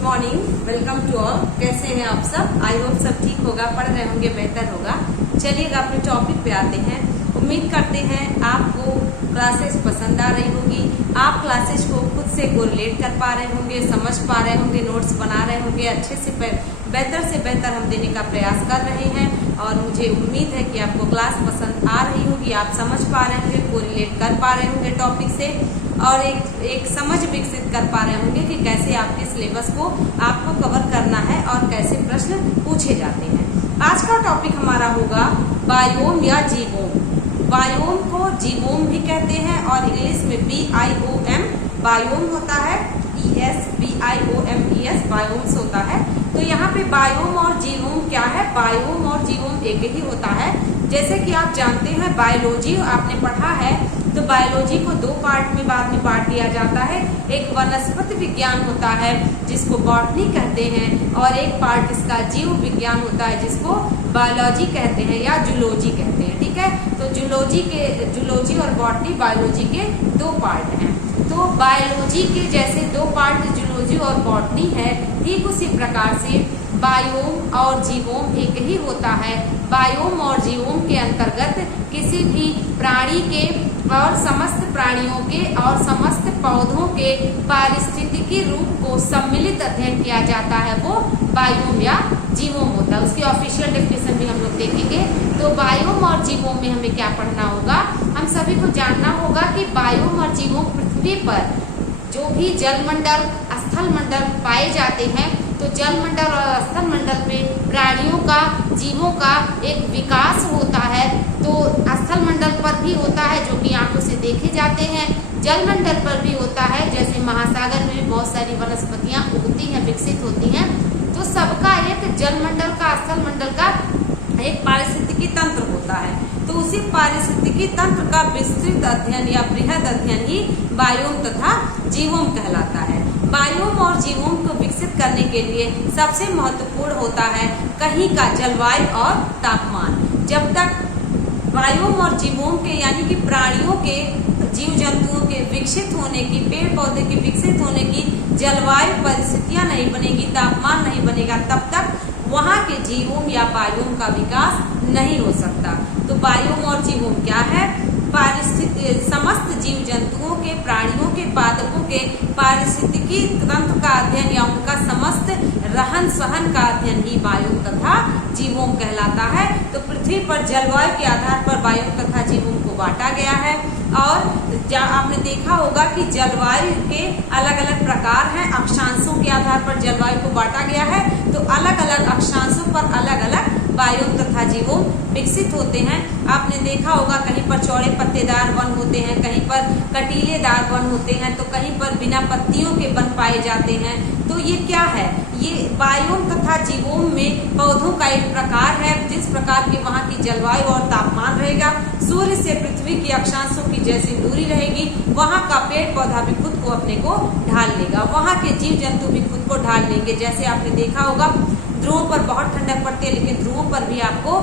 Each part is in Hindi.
Good morning, welcome to all. कैसे हैं आप सब? आई होप सब ठीक होगा, पढ़ रहे होंगे, बेहतर होगा। चलिएगा अपने टॉपिक पे आते हैं। उम्मीद करते हैं आपको क्लासेस पसंद आ रही होगी, आप क्लासेस को खुद से कोरिलेट कर पा रहे होंगे, समझ पा रहे होंगे, नोट्स बना रहे होंगे, अच्छे से बेहतर हम देने का प्रयास कर रहे हैं। और मुझे उम्मीद है कि आपको क्लास पसंद आ रही होगी, आप समझ पा रहे होंगे, कोरिलेट कर पा रहे होंगे टॉपिक से, और एक समझ विकसित कर पा रहे होंगे कि कैसे आपके सिलेबस को आपको कवर करना है और कैसे प्रश्न पूछे जाते हैं। आज का टॉपिक हमारा होगा बायोम या जीवोम। बायोम को जीवोम भी कहते हैं और इंग्लिश में BIOM बायोम होता है, BIOMES बायोम्स होता है। तो यहाँ पे बायोम और जीवोम क्या है? बायोम और जीवोम एक ही होता है। जैसे कि आप जानते हैं बायोलॉजी आपने पढ़ा है, तो बायोलॉजी को दो पार्ट में बाद में बांट दिया जाता है। एक वनस्पति विज्ञान होता है जिसको बॉटनी कहते हैं, और एक पार्ट इसका जीव विज्ञान होता है जिसको बायोलॉजी कहते हैं या जूलॉजी कहते हैं। ठीक है, तो जूलॉजी और बॉटनी बायोलॉजी के दो पार्ट हैं। तो बायोलॉजी के जैसे दो पार्ट जूलॉजी और बॉटनी है, ठीक उसी प्रकार से बायोम और जीवोम एक ही होता है। बायोम और जीवोम के अंतर्गत किसी भी प्राणी के और समस्त प्राणियों के और समस्त पौधों के पारिस्थितिकी रूप को सम्मिलित अध्ययन किया जाता है, वो बायोम या जीवोम होता है। उसकी ऑफिशियल डेफिनेशन भी हम लोग देखेंगे। तो बायोम और जीवोम में हमें क्या पढ़ना होगा? हम सभी को जानना होगा कि बायोम और जीवोम पृथ्वी पर जो भी जलमंडल, स्थल मंडल पाए जाते हैं, तो जलमंडल और स्थल मंडल में प्राणियों का, जीवों का एक विकास होता है। तो स्थल मंडल पर भी होता है जो कि आंखों से देखे जाते हैं, जलमंडल पर भी होता है, जैसे महासागर में भी बहुत सारी वनस्पतियां उगती हैं, विकसित होती हैं। तो सबका एक जलमंडल का, स्थल मंडल का एक पारिस्थितिकी तंत्र होता है। तो उसी पारिस्थितिकी तंत्र का विस्तृत अध्ययन या बृहद अध्ययन ही बायोम तथा जीवोम कहलाता है। बायोम और जीवोम को विकसित करने के लिए सबसे महत्वपूर्ण होता है कहीं का जलवायु और तापमान। जब तक बायोम और जीवोम के यानी कि प्राणियों के, जीव जंतुओं के विकसित होने की, पेड़ पौधे के विकसित होने की जलवायु परिस्थितियां नहीं बनेगी, तापमान नहीं बनेगा, तब तक वहाँ के जीवोम या बायोम का विकास नहीं हो सकता। तो बायोम और जीवोम क्या है? समस्त जीव जंतुओं के, प्राणियों के, पादपों के पारिस्थितिकी तंत्र का अध्ययन या उनका समस्त रहन सहन का अध्ययन ही बायोम तथा जीवोम कहलाता है। तो पृथ्वी पर जलवायु के आधार पर बायोम तथा जीवोम को बांटा गया है। और आपने देखा होगा कि जलवायु के अलग अलग प्रकार हैं, अक्षांशों के आधार पर जलवायु को बांटा गया है। तो अलग अलग अक्षांशों पर अलग अलग बायोम तथा जीवोम विकसित होते हैं। आपने देखा होगा कहीं पर चौड़े पत्तेदार वन होते हैं, कहीं पर कटीलेदार वन होते हैं, तो कहीं पर बिना पत्तियों के वन पाए जाते हैं। तो ये क्या है? ये बायोम तथा जीवोम में पौधों का एक प्रकार है। जिस प्रकार की वहाँ की जलवायु और तापमान रहेगा, सूर्य से पृथ्वी के अक्षांशों की जैसी दूरी रहेगी, वहाँ का पेड़ पौधा भी खुद को अपने को ढाल लेगा, वहाँ के जीव जंतु भी खुद को ढाल लेंगे। जैसे आपने देखा होगा ध्रुवों पर बहुत ठंडक पड़ती है, लेकिन ध्रुवों पर भी आपको,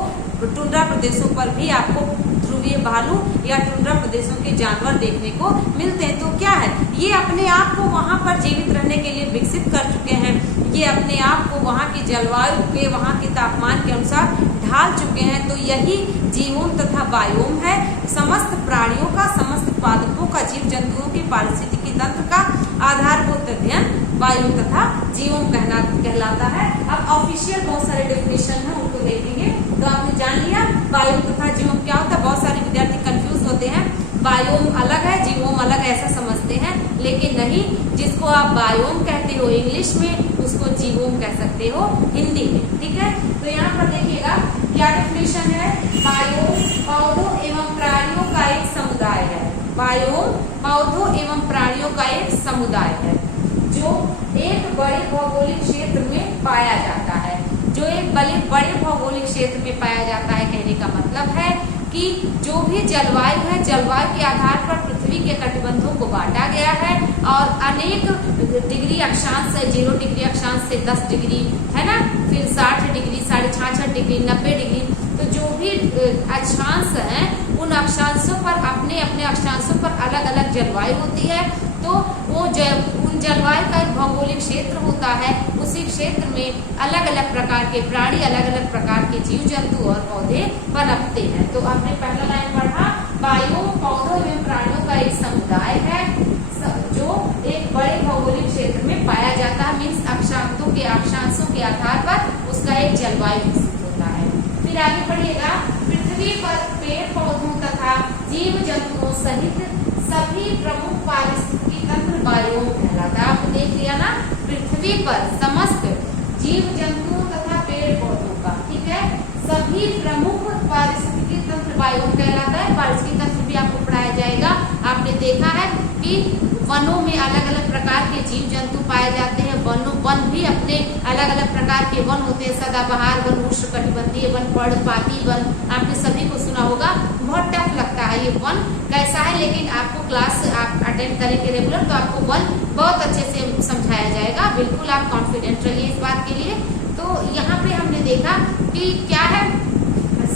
टुंड्रा प्रदेशों पर भी आपको ध्रुवीय भालू या टुंड्रा प्रदेशों के जानवर देखने को मिलते हैं। तो क्या है? ये अपने आप को वहाँ पर जीवित रहने के लिए विकसित कर चुके हैं। ये अपने आप को वहाँ की जलवायु के, वहाँ के तापमान के अनुसार ढाल चुके हैं। तो यही जीवोम तथा बायोम है। समस्त प्राणियों का, समस्त पादपों का, जीव जंतुओं के पारिस्थितिकी तंत्र का आधारभूत अध्ययन बायोम तथा जीवोम कहलाता है। अब ऑफिशियल बहुत सारे डेफिनेशन है, उनको देखेंगे। तो आपने जान लिया बायोम तथा जीवोम क्या होता है। बहुत सारे विद्यार्थी कंफ्यूज होते हैं, बायोम अलग है, जीवोम अलग है, ऐसा समझते हैं, लेकिन नहीं। जिसको आप बायोम कहते हो इंग्लिश में, उसको जीवोम कह सकते हो हिंदी में। ठीक है, तो यहाँ पर देखिएगा क्या डेफिनेशन है। बायोम पौधों एवं प्राणियों का एक समुदाय है। बायोम पौधों एवं प्राणियों का एक समुदाय है जो एक बड़े भौगोलिक क्षेत्र में पाया जाता है। जो एक बड़े भौगोलिक क्षेत्र में पाया जाता है, कहने का मतलब है कि जो भी जलवायु है, जलवायु के आधार पर पृथ्वी के कटिबंधों को बांटा गया है और अनेक डिग्री अक्षांश है, 0 डिग्री अक्षांश से 10 डिग्री है ना, फिर 60 डिग्री, 66.5 डिग्री, 90 डिग्री। तो जो भी अक्षांश हैं, उन अक्षांशों पर अपने अपने अक्षांशों पर अलग अलग जलवायु होती है तो वो उन जलवायु का एक भौगोलिक क्षेत्र होता है, उसी क्षेत्र में अलग अलग प्रकार के प्राणी, अलग अलग प्रकार के जीव जंतु और पौधे पनपते हैं। तो आपने पहला लाइन पढ़ा, बायोम पौधों एवं प्राणियों का एक समुदाय है जो एक बड़े भौगोलिक क्षेत्र में पाया जाता है, मीन्स अक्षांशों के आधार पर उसका एक जलवायु विकसित होता है। फिर आगे पढ़िएगा, पृथ्वी पर पेड़ पौधों तथा जीव जंतुओं सहित सभी प्रमुख पारिस्थितिकी तंत्र बायोम कहलाता है। आपने देख लिया ना, पृथ्वी पर समस्त जीव जंतुओं तथा पेड़ पौधों का, ठीक है, सभी प्रमुख पारिस्थितिकी तंत्र बायोम कहलाता है। पारिस्थितिकी तंत्र भी आपको पढ़ाया जाएगा। आपने देखा है कि वनों में अलग अलग प्रकार के जीव जंतु पाए जाते हैं। वन भी अपने अलग अलग प्रकार के वन होते हैं, सदाबहार वन, उष्णकटिबंधीय वन, पर्णपाती वन, आपने सभी को सुना होगा। बहुत टफ लगता है ये वन कैसा है, लेकिन आपको क्लास आप अटेंड करेंगे रेगुलर तो आपको वन बहुत अच्छे से समझाया जाएगा। बिल्कुल आप कॉन्फिडेंट रहिए इस बात के लिए। तो यहाँ पे हमने देखा कि क्या है,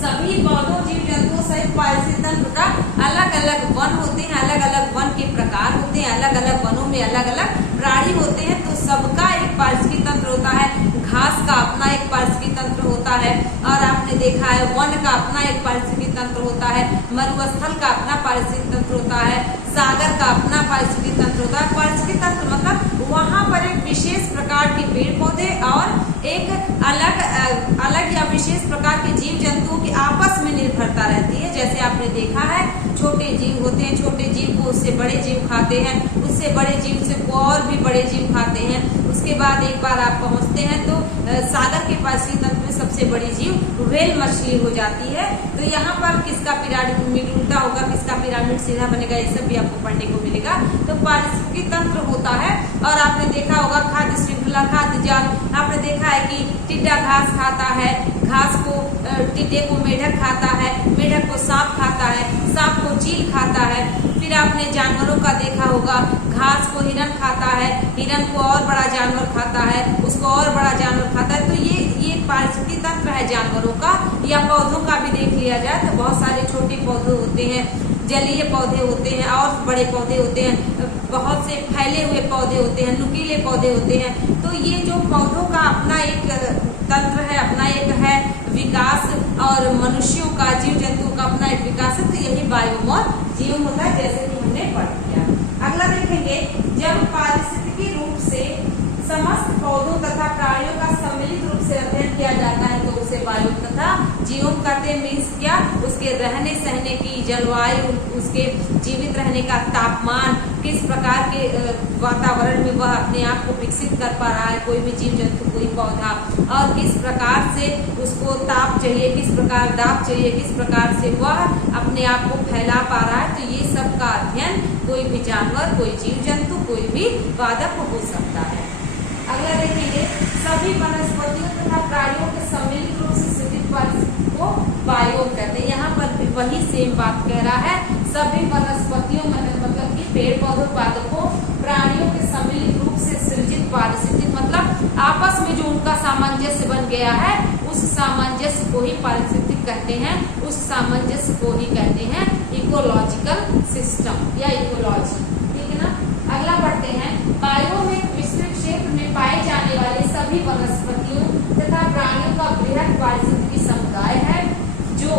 सभी पौधों जीव जंतुओं सहित पारिस्थितिक तंत्र का अलग अलग वन होते हैं, अलग अलग वन के प्रकार होते हैं, अलग अलग वनों में अलग अलग प्राणी होते हैं। तो सबका एक पारिस्थितिक तंत्र होता है। घास का अपना एक पारिस्थितिक तंत्र होता है, और आपने देखा है वन का अपना एक पारिस्थितिक तंत्र होता है, मरुस्थल का अपना पारिस्थितिक तंत्र होता है, सागर का अपना पारिस्थितिक तंत्र होता है। पारिस्थितिक तंत्र मतलब वहाँ पर एक विशेष प्रकार के पेड़ पौधे और एक अलग या विशेष प्रकार के जीव जंतुओं की आपस में निर्भरता रहती है। जैसे आपने देखा है, छोटे जीव होते हैं, छोटे जीव को उससे बड़े जीव खाते हैं, उससे बड़े जीव से और भी बड़े जीव खाते हैं। उसके बाद एक बार आप पहुंचते हैं तो सागर के पारिस्थितिक तंत्र में सबसे बड़ी जीव व्हेल मछली हो जाती है। तो यहाँ पर किसका पिरामिड उल्टा होगा, किसका पिरामिड सीधा बनेगा, ये सब भी आपको पढ़ने को मिलेगा। तो पारिस्थितिकी तंत्र होता है। और आपने देखा होगा खाद्य श्रृंखला, खाद्य जाल, आपने देखा है कि टिड्डा घास खाता है, घास को टिड्डे को मेढक खाता है, मेढक को सांप खाता है, सांप को चील खाता है। फिर आपने जानवरों का देखा होगा, घास को हिरन खाता है, हिरन को और बड़ा जानवर खाता है, उसको और बड़ा जानवर खाता है। तो ये पारिस्थितिकी तंत्र है जानवरों का। या पौधों का भी देख लिया जाए तो बहुत सारे छोटे पौधे होते हैं, जलीय पौधे होते हैं और बड़े पौधे होते हैं, बहुत से फैले हुए पौधे होते हैं, नुकीले पौधे होते हैं। तो ये जो पौधों का अपना एक तंत्र है, अपना एक है विकास, और मनुष्यों का, जीव जंतुओं का अपना एक विकास है। तो यही बायोम और जीव होता है, जैसे कि हमने पढ़ लिया। अगला देखेंगे, जब पारिस्थितिकी रूप से समस्त पौधों तथा प्राणियों का सम्मिलित रूप से अध्ययन किया जाता है तो उसे बायोम तथा जीवोम कहते हैं। मीन्स क्या, उसके रहने सहने की जलवायु, उसके जीवित रहने का तापमान, किस प्रकार के वातावरण में वह अपने आप को विकसित कर पा रहा है, कोई भी जीव जंतु, कोई पौधा, और किस प्रकार से उसको ताप चाहिए, किस प्रकार दाब चाहिए, किस प्रकार से वह अपने आप को फैला पा रहा है। तो ये सब का अध्ययन कोई भी जानवर, कोई जीव जंतु, कोई भी पादप हो सकता है। अगला देखेंगे, सभी वनस्पतियों तथा प्राणियों के सम्मिलित रूप से सृजित पारिस्थितिकी को बायोम कहते हैं। यहाँ पर भी वही सेम बात कह रहा है, सभी वनस्पतियों मतलब कि पेड़ पौधों, पादपों, प्राणियों के सम्मिलित रूप से सृजित पारिस्थितिकी मतलब आपस में जो उनका सामंजस्य बन गया है, उस सामंजस्य को ही पारिस्थितिकी कहते हैं। उस सामंजस्य को ही कहते हैं इकोलॉजिकल सिस्टम या इकोलॉजी, ठीक है ना। अगला पढ़ते हैं, बायोम एक विस्तृत क्षेत्र में पाए जाने वाले सभी वनस्पतियों तथा प्राणियों का बृहद पारिस्थितिकी समुदाय है, जो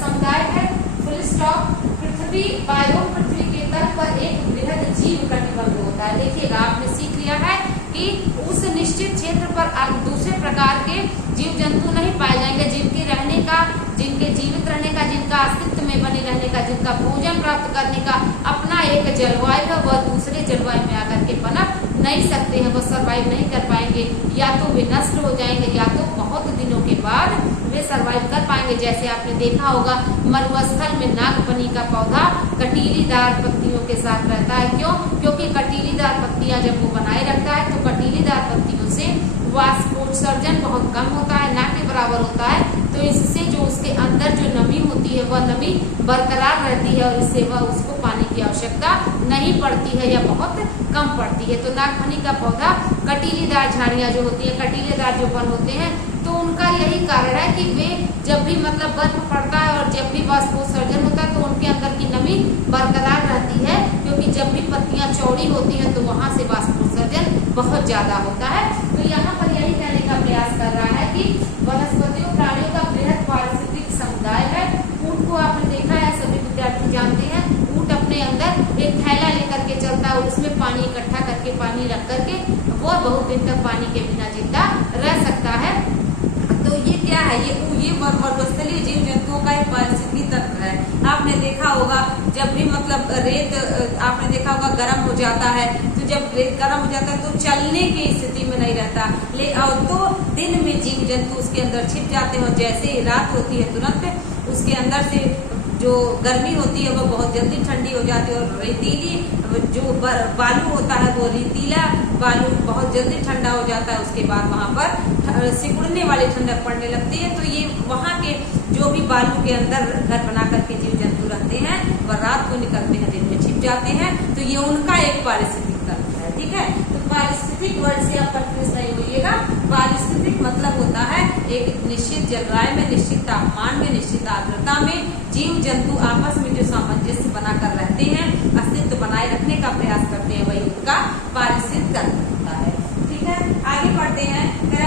समुदाय है फुल स्टॉप। पृथ्वी, बायोम पृथ्वी के तट पर एक बृहद जीव कटिबंध होता है। देखिएगा, आपने सीख लिया है कि उस निश्चित क्षेत्र पर दूसरे प्रकार के जीव जंतु नहीं पाए जाएंगे, जिनके रहने का, जिनके जीवित रहने का, जिनका अस्तित्व में बने रहने का, जिनका भोजन प्राप्त करने का अपना एक जलवायु है, वह दूसरे जलवायु में आकर के पनप नहीं सकते हैं, वो सर्वाइव नहीं कर पाएंगे। या तो वे नष्ट हो जाएंगे, या तो बहुत दिनों के बाद वे सर्वाइव कर पाएंगे। जैसे आपने देखा होगा, मरुस्थल में नागफनी का पौधा कटीलीदार पत्तियों के साथ रहता है। क्यों? क्योंकि कटीलीदार पत्तियां जब वो बनाए रखता है तो कटीलीदार पत्तियों से वाष्पोत्सर्जन बहुत कम होता है, ना के बराबर होता है। तो इससे जो उसके अंदर जो नमी होती है, वह नमी बरकरार रहती है, और इससे वह उसको पानी की आवश्यकता नहीं पड़ती है या बहुत कम पड़ती है। तो नागफनी का पौधा, कटीलीदार झाड़ियां जो होती है, कटीलेदार जो वन होते हैं, तो उनका यही कारण है कि वे जब भी मतलब बर्फ पड़ता है और जब भी वाष्पोत्सर्जन होता है तो उनके अंदर की नमी बरकरार रहती है, क्योंकि जब भी पत्तियां चौड़ी होती है तो वहां से वाष्पोत्सर्जन बहुत ज्यादा होता है। तो यहाँ पर यही कहने का प्रयास कर रहा है कि वनस्पतियों प्राणियों का बृहद पारिस्थितिक समुदाय है। ऊंट को आपने देखा है, सभी विद्यार्थी जानते हैं, ऊंट अपने अंदर एक थैला लेकर के चलता है और उसमें पानी इकट्ठा करके, पानी रख करके वो बहुत दिन तक पानी के बिना जिंदा रह सकता है। तो ये क्या है, ये मरुस्थलीय जीव जंतुओं का एक पारिस्थितिकी तंत्र है। आपने देखा होगा जब भी मतलब रेत आपने देखा होगा गर्म हो जाता है, तो जब रेत गर्म हो जाता है तो चलने की स्थिति में नहीं रहता, और तो दिन में जीव जंतु उसके अंदर छिप जाते हैं। जैसे ही रात होती है तुरंत उसके अंदर से जो गर्मी होती है वो बहुत जल्दी ठंडी हो जाती है, और रेतीली जो बालू होता है वो रेतीला बालू बहुत जल्दी ठंडा हो जाता है। उसके बाद वहाँ पर सिकुड़ने वाली ठंडक पड़ने लगती है। तो ये वहाँ के जो भी बालू के अंदर घर बना करके जीव जंतु रहते हैं वह रात को निकलते हैं, दिन में छिप जाते हैं। तो ये उनका एक पारिस्थितिक तंत्र है, ठीक है। तो पारिस्थितिक वर्ड से आप कंफ्यूज नहीं होइएगा। पारिस्थितिक मतलब होता है एक निश्चित जलवायु में, निश्चित तापमान में, निश्चित आर्द्रता में जीव जंतु आपस में जो सामंजस्य बनाकर रहते हैं, अस्तित्व बनाए रखने का प्रयास करते हैं, वही उनका पारिस्थितिक तंत्र होता है, ठीक है। आगे बढ़ते हैं।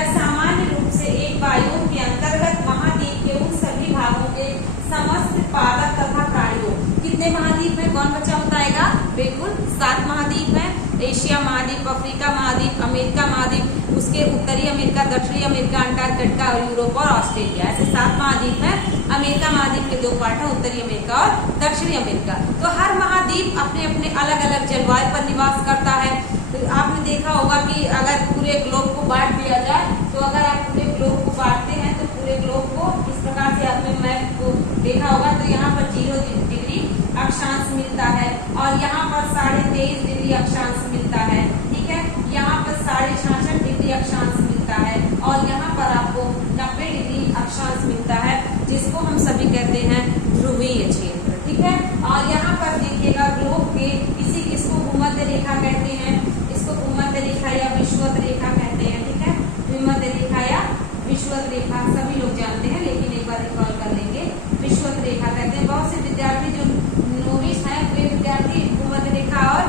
सामान्य रूप से एक बायोम के अंतर्गत महाद्वीप के उन सभी भागों के समस्त पादप तथा प्राणियों, कितने महाद्वीप है, कौन बच्चा बताएगा? बिल्कुल 7 महाद्वीप है। एशिया महाद्वीप, अफ्रीका महाद्वीप, अमेरिका महाद्वीप, उसके उत्तरी अमेरिका, दक्षिणी अमेरिका, अंटार्कटिका और यूरोप और ऑस्ट्रेलिया, ऐसे 7 महाद्वीप है। अमेरिका महाद्वीप के 2 पार्ट है, उत्तरी अमेरिका और दक्षिणी अमेरिका। तो हर महाद्वीप अपने अपने अलग अलग जलवायु पर निवास करता है। तो आपने देखा होगा कि अगर पूरे ग्लोब को बांट दिया जाए, तो अगर आप पूरे ग्लोब को बांटते हैं तो पूरे ग्लोब को इस प्रकार से आपने मैप को देखा होगा, तो यहाँ पर 0 डिग्री अक्षांश मिलता है और यहाँ पर 23.5 डिग्री अक्षांश मिलता है, ठीक है। यहाँ पर 66.5 डिग्री अक्षांश मिलता है और यहाँ पर आपको 90 डिग्री अक्षांश मिलता है, जिसको हम सभी कहते हैं ध्रुवीय क्षेत्र, ठीक है। और यहाँ पर देखिएगा ग्लोब के इसको भूमध्य रेखा कहते हैं, इसको भूमध्य रेखा या विषुवत रेखा कहते हैं, ठीक है। भूमध्य रेखा या विषुवत रेखा सभी लोग जानते हैं, लेकिन एक बार रिकॉल कर लेंगे। विषुवत रेखा कहते हैं। बहुत से विद्यार्थी जो नोविस हैं वे विद्यार्थी भूमध्य रेखा और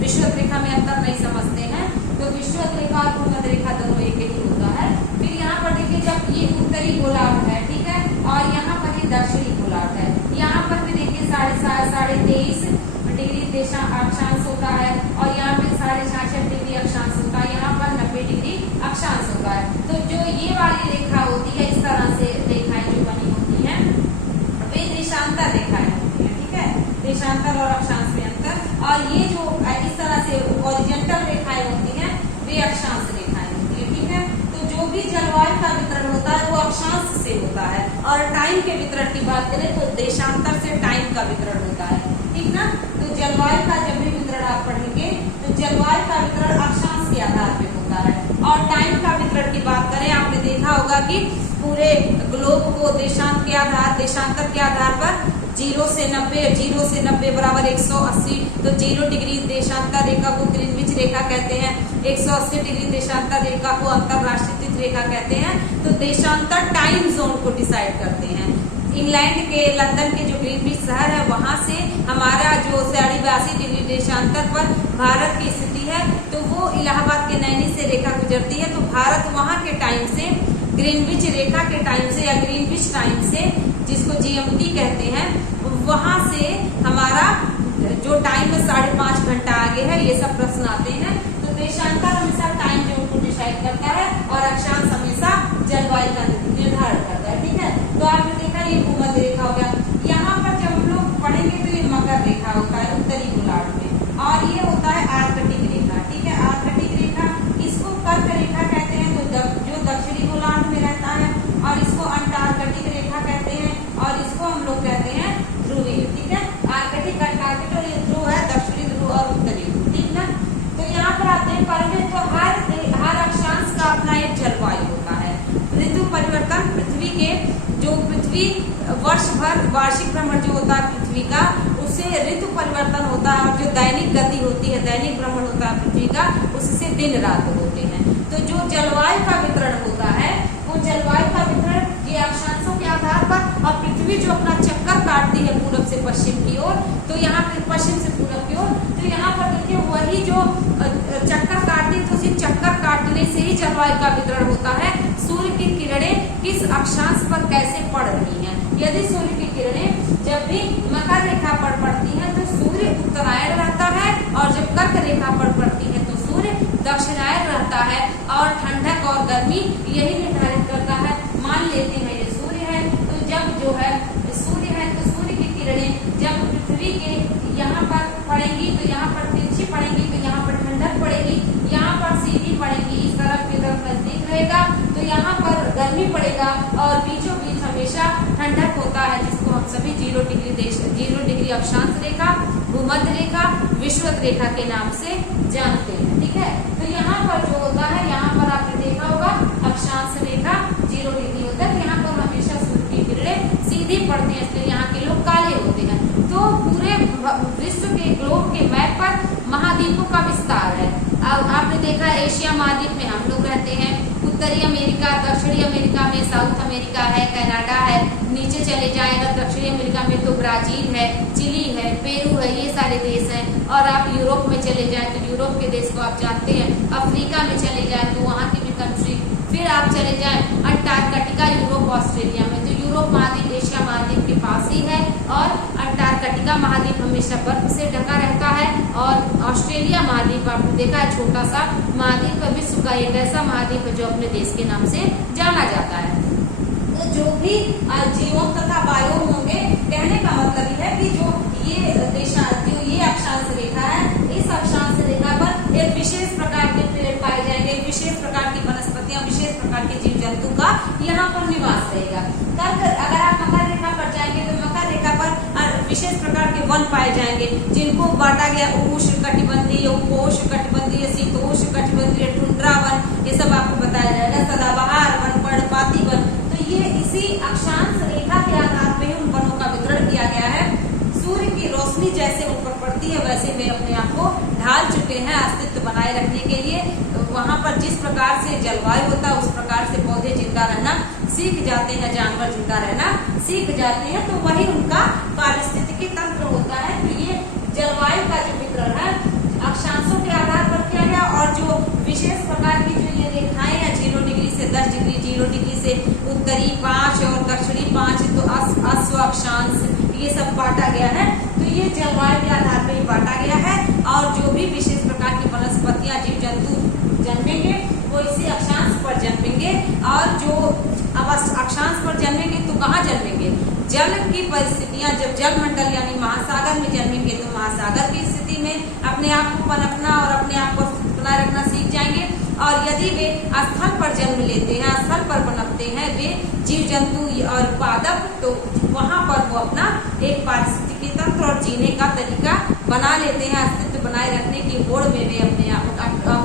विषुवत रेखा में अंतर नहीं समझते हैं। तो विषुवत रेखा और भूमध्य रेखा दोनों एक ही होता है। फिर यहाँ पर देखिए, जब ये उत्तरी गोलार्ध है, ठीक है, और यहाँ पर ये दक्षिणी गोलार्ध है, यहाँ पर भी देखिए 23.5 डिग्री अक्षांश होता है और यहाँ पे 66.5 डिग्री अक्षांश होता है, यहाँ पर 90 डिग्री अक्षांश होता है। तो जो ये वाली रेखा होती है, इस तरह से रेखाएं जो बनी होती हैं वे देशांतर रेखाएं होती हैं, ठीक है। देशांतर और अक्षांश में अंतर। और ये जो इस तरह से हॉरिजॉन्टल रेखाएं होती हैं वे अक्षांश रेखाएं होती है, ठीक है। तो जो भी जलवायु का वितरण होता है वो अक्षांश से होता है। और टाइम के वितरण की बात करें तो देशांतर से टाइम का वितरण होता है, ठीक ना। तो जलवायु का जब भी वितरण आप पढ़ेंगे तो जलवायु का वितरण अक्षांश के आधार पर होता है। और टाइम का वितरण की बात करें, आपने देखा होगा कि पूरे ग्लोब को देशांतर के आधार पर 0 से 90 बराबर 180। तो 0 डिग्री देशांतर रेखा को ग्रीनविच रेखा कहते हैं, 180 डिग्री देशांतर रेखा को अंतरराष्ट्रीय तिथि रेखा कहते हैं। तो देशांतर टाइम जोन को डिसाइड करते हैं। इंग्लैंड के लंदन के जो ग्रीनविच शहर है वहां से हमारा जो 82 डिग्री देशांतर पर भारत की स्थिति है, तो वो इलाहाबाद के नैनी से रेखा गुजरती है। तो भारत वहां के टाइम से ग्रीनविच रेखा के टाइम से या ग्रीनविच टाइम से, जिसको जीएमटी कहते हैं, वहां से हमारा जो टाइम है 5.5 घंटा आगे है। ये सब प्रश्न आते हैं। तो देशांतर हमेशा टाइम जोन को डिसाइड करता है और अक्षांश हमेशा जलवायु का निर्धारण करता है, ठीक है। तो आपने देखा ये भूमध्य रेखा हो गया। यहाँ पर जब हम लोग पढ़ेंगे तो ये मकर रेखा होता है उत्तरी गोलार्ध में, और ये होता है आर्कटिक रेखा, ठीक है। आर्कटिक रेखा, इसको कर्क रेखा कहते हैं जो दक्षिणी गोलार्ध में रहता है, और इसको अंटार्कटिक रेखा कहते हैं, और इसको हम लोग कहते हैं ध्रुवीय, ठीक है। आर्कटिक, अंटार्कटिक और ये ध्रुव है, दक्षिणी ध्रुव और उत्तरी, ठीक ना। तो यहाँ पर आप देख पा रहे हैं, तो हर अक्षांश का अपना एक जलवायु होता है। ऋतु परिवर्तन, पृथ्वी के जो पृथ्वी वर्ष भर वार्षिक भ्रमण जो होता है पृथ्वी का, उससे ऋतु परिवर्तन होता है। और जो दैनिक गति होती है, दैनिक भ्रमण होता है पृथ्वी का, उससे दिन रात होते हैं। तो जो जलवायु का वितरण होता है, वो जलवायु का वितरण ये अक्षांशों के आधार पर, और पृथ्वी जो अपना चक्कर काटती है पूरब से पश्चिम की ओर, तो यहाँ पे पश्चिम से पूरब की ओर, तो यहाँ पर देखिए वही जो चक्कर काटती तो उसी चक्कर काटने से ही जलवायु का वितरण होता है। सूर्य की किरणें किस अक्षांश पर कैसे पड़ रही हैं। यदि सूर्य की किरणें जब भी मकर रेखा पर पड़ती हैं तो सूर्य उत्तरायण रहता है, और जब कर्क रेखा पर पड़ती है तो सूर्य दक्षिणायन रहता है। और ठंडक और गर्मी यही निर्धारित करता है। मान लेते हैं ये सूर्य है, तो जब जो है सूर्य है तो सूर्य की किरणें जब पृथ्वी के यहाँ पर पड़ेंगी तो यहाँ पर तिरछी पड़ेंगी, तो यहाँ पर ठंडक पड़ेगी, यहाँ पर सीधी पड़ेगी, इस तरफ की तरफ नजदीक रहेगा तो यहाँ पर गर्मी पड़ेगा, और बीचों बीच हमेशा ठंडक होता है, जिसको हम सभी 0 डिग्री अक्षांश रेखा, भूमध्य रेखा, विषुवत रेखा के नाम से जानते हैं। ठीक है, तो यहाँ पर जो होता है, यहाँ पर आपने देखा होगा अक्षांश रेखा 0 डिग्री होता है। यहाँ पर हमेशा सूर्य की किरणें सीधी पड़ती हैं, इसलिए यहाँ के लोग काले होते हैं। तो पूरे विश्व के ग्लोब के मैप पर महाद्वीपों का विस्तार है। अब आपने देखा एशिया महाद्वीप में हम लोग रहते हैं, उत्तरी अमेरिका, दक्षिणी अमेरिका में साउथ अमेरिका है, कनाडा है, नीचे चले जाएगा दक्षिणी अमेरिका में तो ब्राजील है, चिली है, पेरू है, ये सारे देश हैं। और आप यूरोप में चले जाएं तो यूरोप के देश को आप जानते हैं, अफ्रीका में चले जाएं तो वहाँ की भी कंट्री, फिर आप चले जाएं अंटार्कटिका, यूरोप, ऑस्ट्रेलिया में, तो यूरोप महाद्वीप एशिया महाद्वीप के पास ही है, और अंटार्कटिका महाद्वीप हमेशा बर्फ से ढका रहता है। और ऑस्ट्रेलिया महाद्वीप आपने देखा है छोटा सा महाद्वीप है, विश्व का एक ऐसा महाद्वीप है जो अपने देश के नाम से जाना जाता है। तो जो भी जीवों तथा वायु होंगे, कहने का मतलब है कि जो ये अक्षांश रेखा है, इस अक्षांश रेखा पर एक विशेष प्रकार के पेड़ पाए जाएंगे, विशेष प्रकार की वनस्पतियां, विशेष प्रकार के जीव जंतु का यहाँ पर निवास रहेगा। अगर आप मकर रेखा पर जाएंगे तो मकर रेखा पर विशेष प्रकार के वन पाए जाएंगे, जिनको बांटा गया उष्ण कटिबंधीय, उपोष्ण कटिबंधीय, शीतोष्ण कटिबंधीय, टुंड्रा वन, ये सब आपको बताया जाएगा, सदाबहार वन, पर्णपाती वन। तो ये इसी अक्षांश रेखा के आधार पर उन वनों का वितरण किया गया है। सूर्य की रोशनी जैसे ऊपर पड़ती है वैसे वे अपने आप को ढाल चुके हैं अस्तित्व बनाए रखने के लिए। वहाँ पर जिस प्रकार से जलवायु होता है उस प्रकार से पौधे जिंदा रहना सीख जाते हैं, जानवर जिंदा रहना सीख जाते हैं, तो वही उनका पारिस्थितिकी तंत्र होता है। तो ये जलवायु का जो वितरण है अक्षांशों के आधार पर किया गया, और जो विशेष प्रकार की जो ये रेखाएं हैं 0 डिग्री से 10 डिग्री, 0 डिग्री से उत्तरी 5 और दक्षिणी 5, तो अश्व अक्षांश ये सब बांटा गया है। तो ये जलवायु के आधार पर ही बांटा गया है, और जो भी विशेष प्रकार की वनस्पतियां, जीव जंतु जन्मेंगे वो इसी अक्षांश पर जन्मेंगे। और जो अब अक्षांश पर जन्मेंगे तो कहाँ जन्मेंगे, जल की परिस्थितियां, जब जल मंडल यानी महासागर में जन्मेंगे तो महासागर की स्थिति में अपने आप को पनपना और अपने आप को बनाए रखना सीख जाएंगे। और यदि वे स्थल पर जन्म लेते हैं, स्थल पर पनपते हैं वे जीव जंतु और पादप, तो वहाँ पर वो अपना एक पारिस्थितिकी तंत्र और जीने का तरीका बना लेते हैं, अस्तित्व बनाए रखने की होड़ में वे अपने आप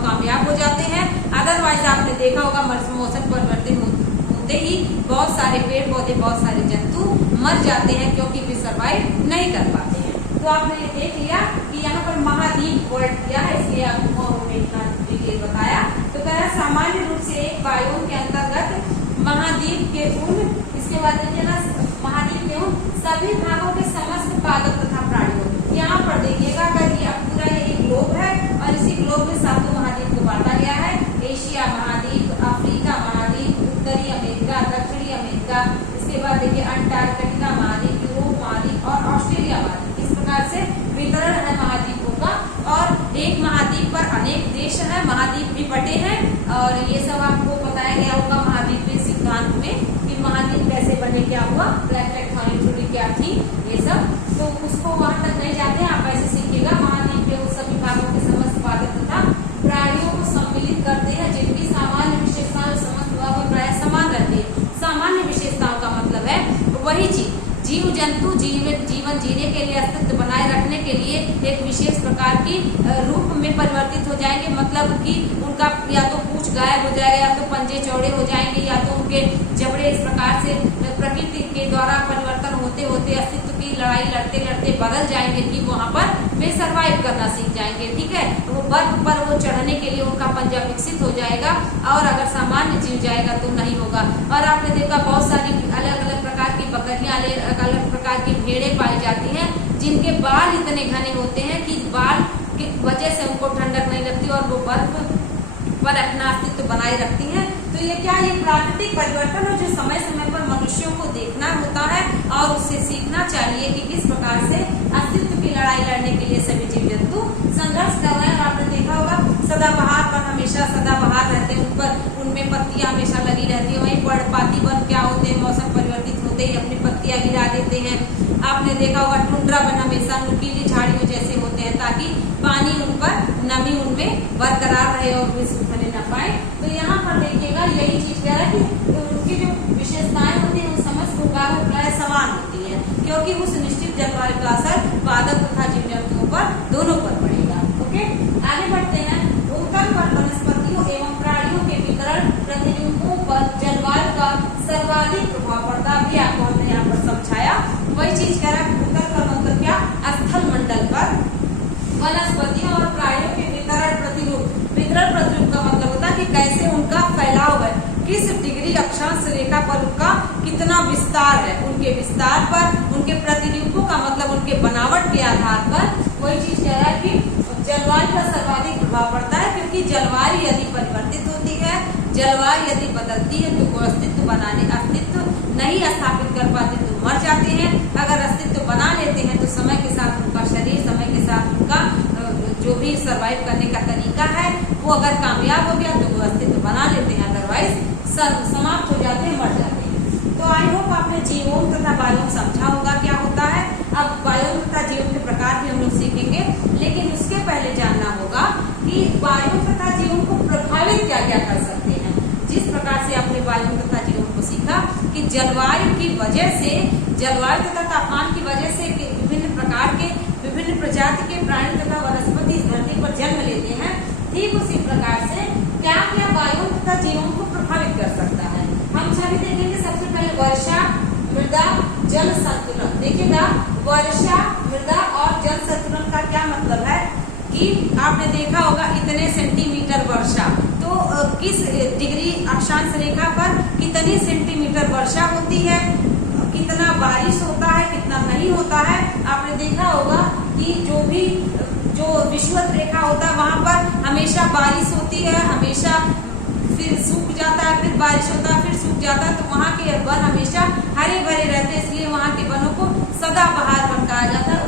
कामयाब हो जाते हैं। अदरवाइज आपने देखा होगा मौसम परिवर्तन होते ही बहुत सारे पेड़ पौधे, बहुत सारे जंतु मर जाते हैं क्योंकि वे सर्वाइव नहीं कर पाते हैं। तो आपने ये देख लिया कि यहाँ पर महाद्वीप वर्ड किया है, इसलिए आपको इतना डिटेल बताया। तो कह रहा सामान्य रूप से एक बायोम के अंतर्गत महाद्वीप के उन, इसके बाद देखिए ना, महाद्वीप के उन सभी भागों के समस्त पादप तथा प्राणियों, यहाँ पर देखिएगा अगर पूरा ये ग्लोब है और इसी ग्लोब में 7 महाद्वीप को बांटा गया है, एशिया महाद्वीप, अफ्रीका महाद्वीप, उत्तरी अमेरिका, दक्षिणी अमेरिका, इसके बाद देखिए अंटार्कटिका महाद्वीप, यूरोप महाद्वीप और ऑस्ट्रेलिया महाद्वीप। इस प्रकार से वितरण है महाद्वीपों का, और एक महाद्वीप पर अनेक देश है, महाद्वीप भी बटे हैं, और ये सब आपको बताया गया होगा महाद्वीपीय सिद्धांत में कि महाद्वीप कैसे बने, क्या हुआ, प्लेट टेक्टोनिक थ्योरी क्या थी, ये सब। तो उसको वहां तक नहीं जाते, आप ऐसे सीखिएगा। महाद्वीप के उस सभी भागों के समस्त पादप तथा प्राणियों को सम्मिलित करते हैं, जिनकी सामान्य विशेषताएं समस्त भागों प्राय समान रहती है। सामान्य विशेषताओं का मतलब है वही चीज, जीव जंतु जीवन जीने के लिए, अस्तित्व बनाए रखने के लिए एक विशेष प्रकार की रूप में परिवर्तित हो जाएंगे। मतलब कि उनका या तो पूंछ गायब हो जाएगा, या तो पंजे चौड़े हो जाएंगे, या तो उनके जबड़े इस प्रकार से प्रकृति के द्वारा परिवर्तन होते होते अस्तित्व की लड़ाई लड़ते लड़ते बदल जाएंगे कि वहाँ पर वे सर्वाइव करना सीख जाएंगे। ठीक है, वो बर्फ पर वो चढ़ने के लिए उनका पंजा विकसित हो जाएगा, और अगर सामान्य जीव जाएगा तो नहीं होगा। और आपने देखा बहुत सारी अलग अलग प्रकार की बकरियां, अलग अलग प्रकार की भेड़ें पाई जाती हैं, जिनके बाल इतने घने होते हैं कि बाल की वजह से उनको ठंडक नहीं लगती और वो बर्फ पर अपना अस्तित्व बनाए रखती हैं। तो ये क्या, ये प्राकृतिक परिवर्तन है जो समय समय पर मनुष्यों को देखना होता है और उससे सीखना चाहिए कि किस प्रकार से अस्तित्व की लड़ाई लड़ने के लिए सभी जीव जंतु संघर्ष कर रहे हैं। और आपने देखा होगा सदाबहार वन हमेशा सदाबहार रहते हैं, उनमें पत्तियां हमेशा लगी रहती है। वहीं पर्णपाती वन क्या होते हैं, मौसम परिवर्तित होते ही अपनी पत्तियां गिरा देते हैं। आपने देखा होगा टुंड्रा वन हमेशा नुकीली झाड़ियों जैसे होते हैं ताकि पानी उन पर, नमी उनमें बरकरार रहे और वे सूखने न पाए। तो यहाँ पर देखिएगा यही चीज कह रहा है कि उनकी जो विशेषताएं होती है उस समस्त भूभाग में प्राय समान होती है, क्योंकि उस निश्चित जलवायु का असर पादप तथा जीव जंतुओं पर दोनों पर पड़ेगा। ओके, आगे बढ़ते हैं। भूतल पर वनस्पतियों एवं प्राणियों के वितरण प्रतिरूपों पर जलवायु का सर्वाधिक प्रभाव पड़ता है। अभी आपको हमने यहाँ पर समझाया, वही चीज कह रहा है। भूतल का मतलब क्या, स्थल मंडल पर वनस्पतियों और प्राणियों के वितरण प्रतिरूप का मतलब होता है कि कैसे उनका फैलाव है, किस डिग्री अक्षांश रेखा पर उनका कितना विस्तार है, उनके विस्तार पर, उनके प्रतिरूपों का मतलब उनके बनावट के आधार पर। वही चीज कह रहा है कि जलवायु का सर्वाधिक प्रभाव पड़ता है, क्योंकि जलवायु यदि परिवर्तित होती है, जलवायु यदि बदलती है तो वो अस्तित्व नहीं स्थापित कर पाते तो मर जाते हैं। अगर अस्तित्व बना लेते हैं तो समय के साथ उनका शरीर, समय के साथ उनका जो भी सर्वाइव करने का तरीका है वो अगर कामयाब हो गया तो वो अस्तित्व बना लेते हैं, अदरवाइज समाप्त हो जाते हैं, मर जाते हैं। तो आई होप आपने जीवोम तथा बायोम समझा होगा क्या होता है। अब बायोम तथा जीवोम के प्रकार भी हम लोग सीखेंगे, लेकिन उसके पहले जानना होगा कि बायोम तथा जीवोम को प्रभावित क्या क्या कर सकते हैं। जिस प्रकार से आपने बायोम तथा जीवोम को सीखा कि जलवायु की वजह से, जलवायु तथा तापमान की वजह से विभिन्न प्रकार के, विभिन्न प्रजाति के प्राणी तथा वनस्पति इस धरती पर जन्म लेते हैं, ठीक उसी प्रकार से क्या क्या बायोम तथा जीवों को प्रभावित कर सकता है। हम सभी देखेंगे। सबसे पहले वर्षा, मृदा, जल संतुलन। देखिएगा, वर्षा, मृदा और जल संतुलन का क्या मतलब है कि आपने देखा होगा इतने सेंटीमीटर वर्षा, तो किस डिग्री अक्षांश रेखा पर कितनी सेंटीमीटर वर्षा होती है, कितना बारिश होता है, कितना नहीं होता है। आपने देखा होगा कि जो विषुवत रेखा होता है वहां पर हमेशा बारिश होती है, हमेशा फिर सूख जाता है, फिर बारिश होता है, फिर सूख जाता है। तो वहाँ के वन हमेशा हरे भरे रहते हैं, इसलिए वहाँ के वनों को सदाबहार वन कहा जाता है।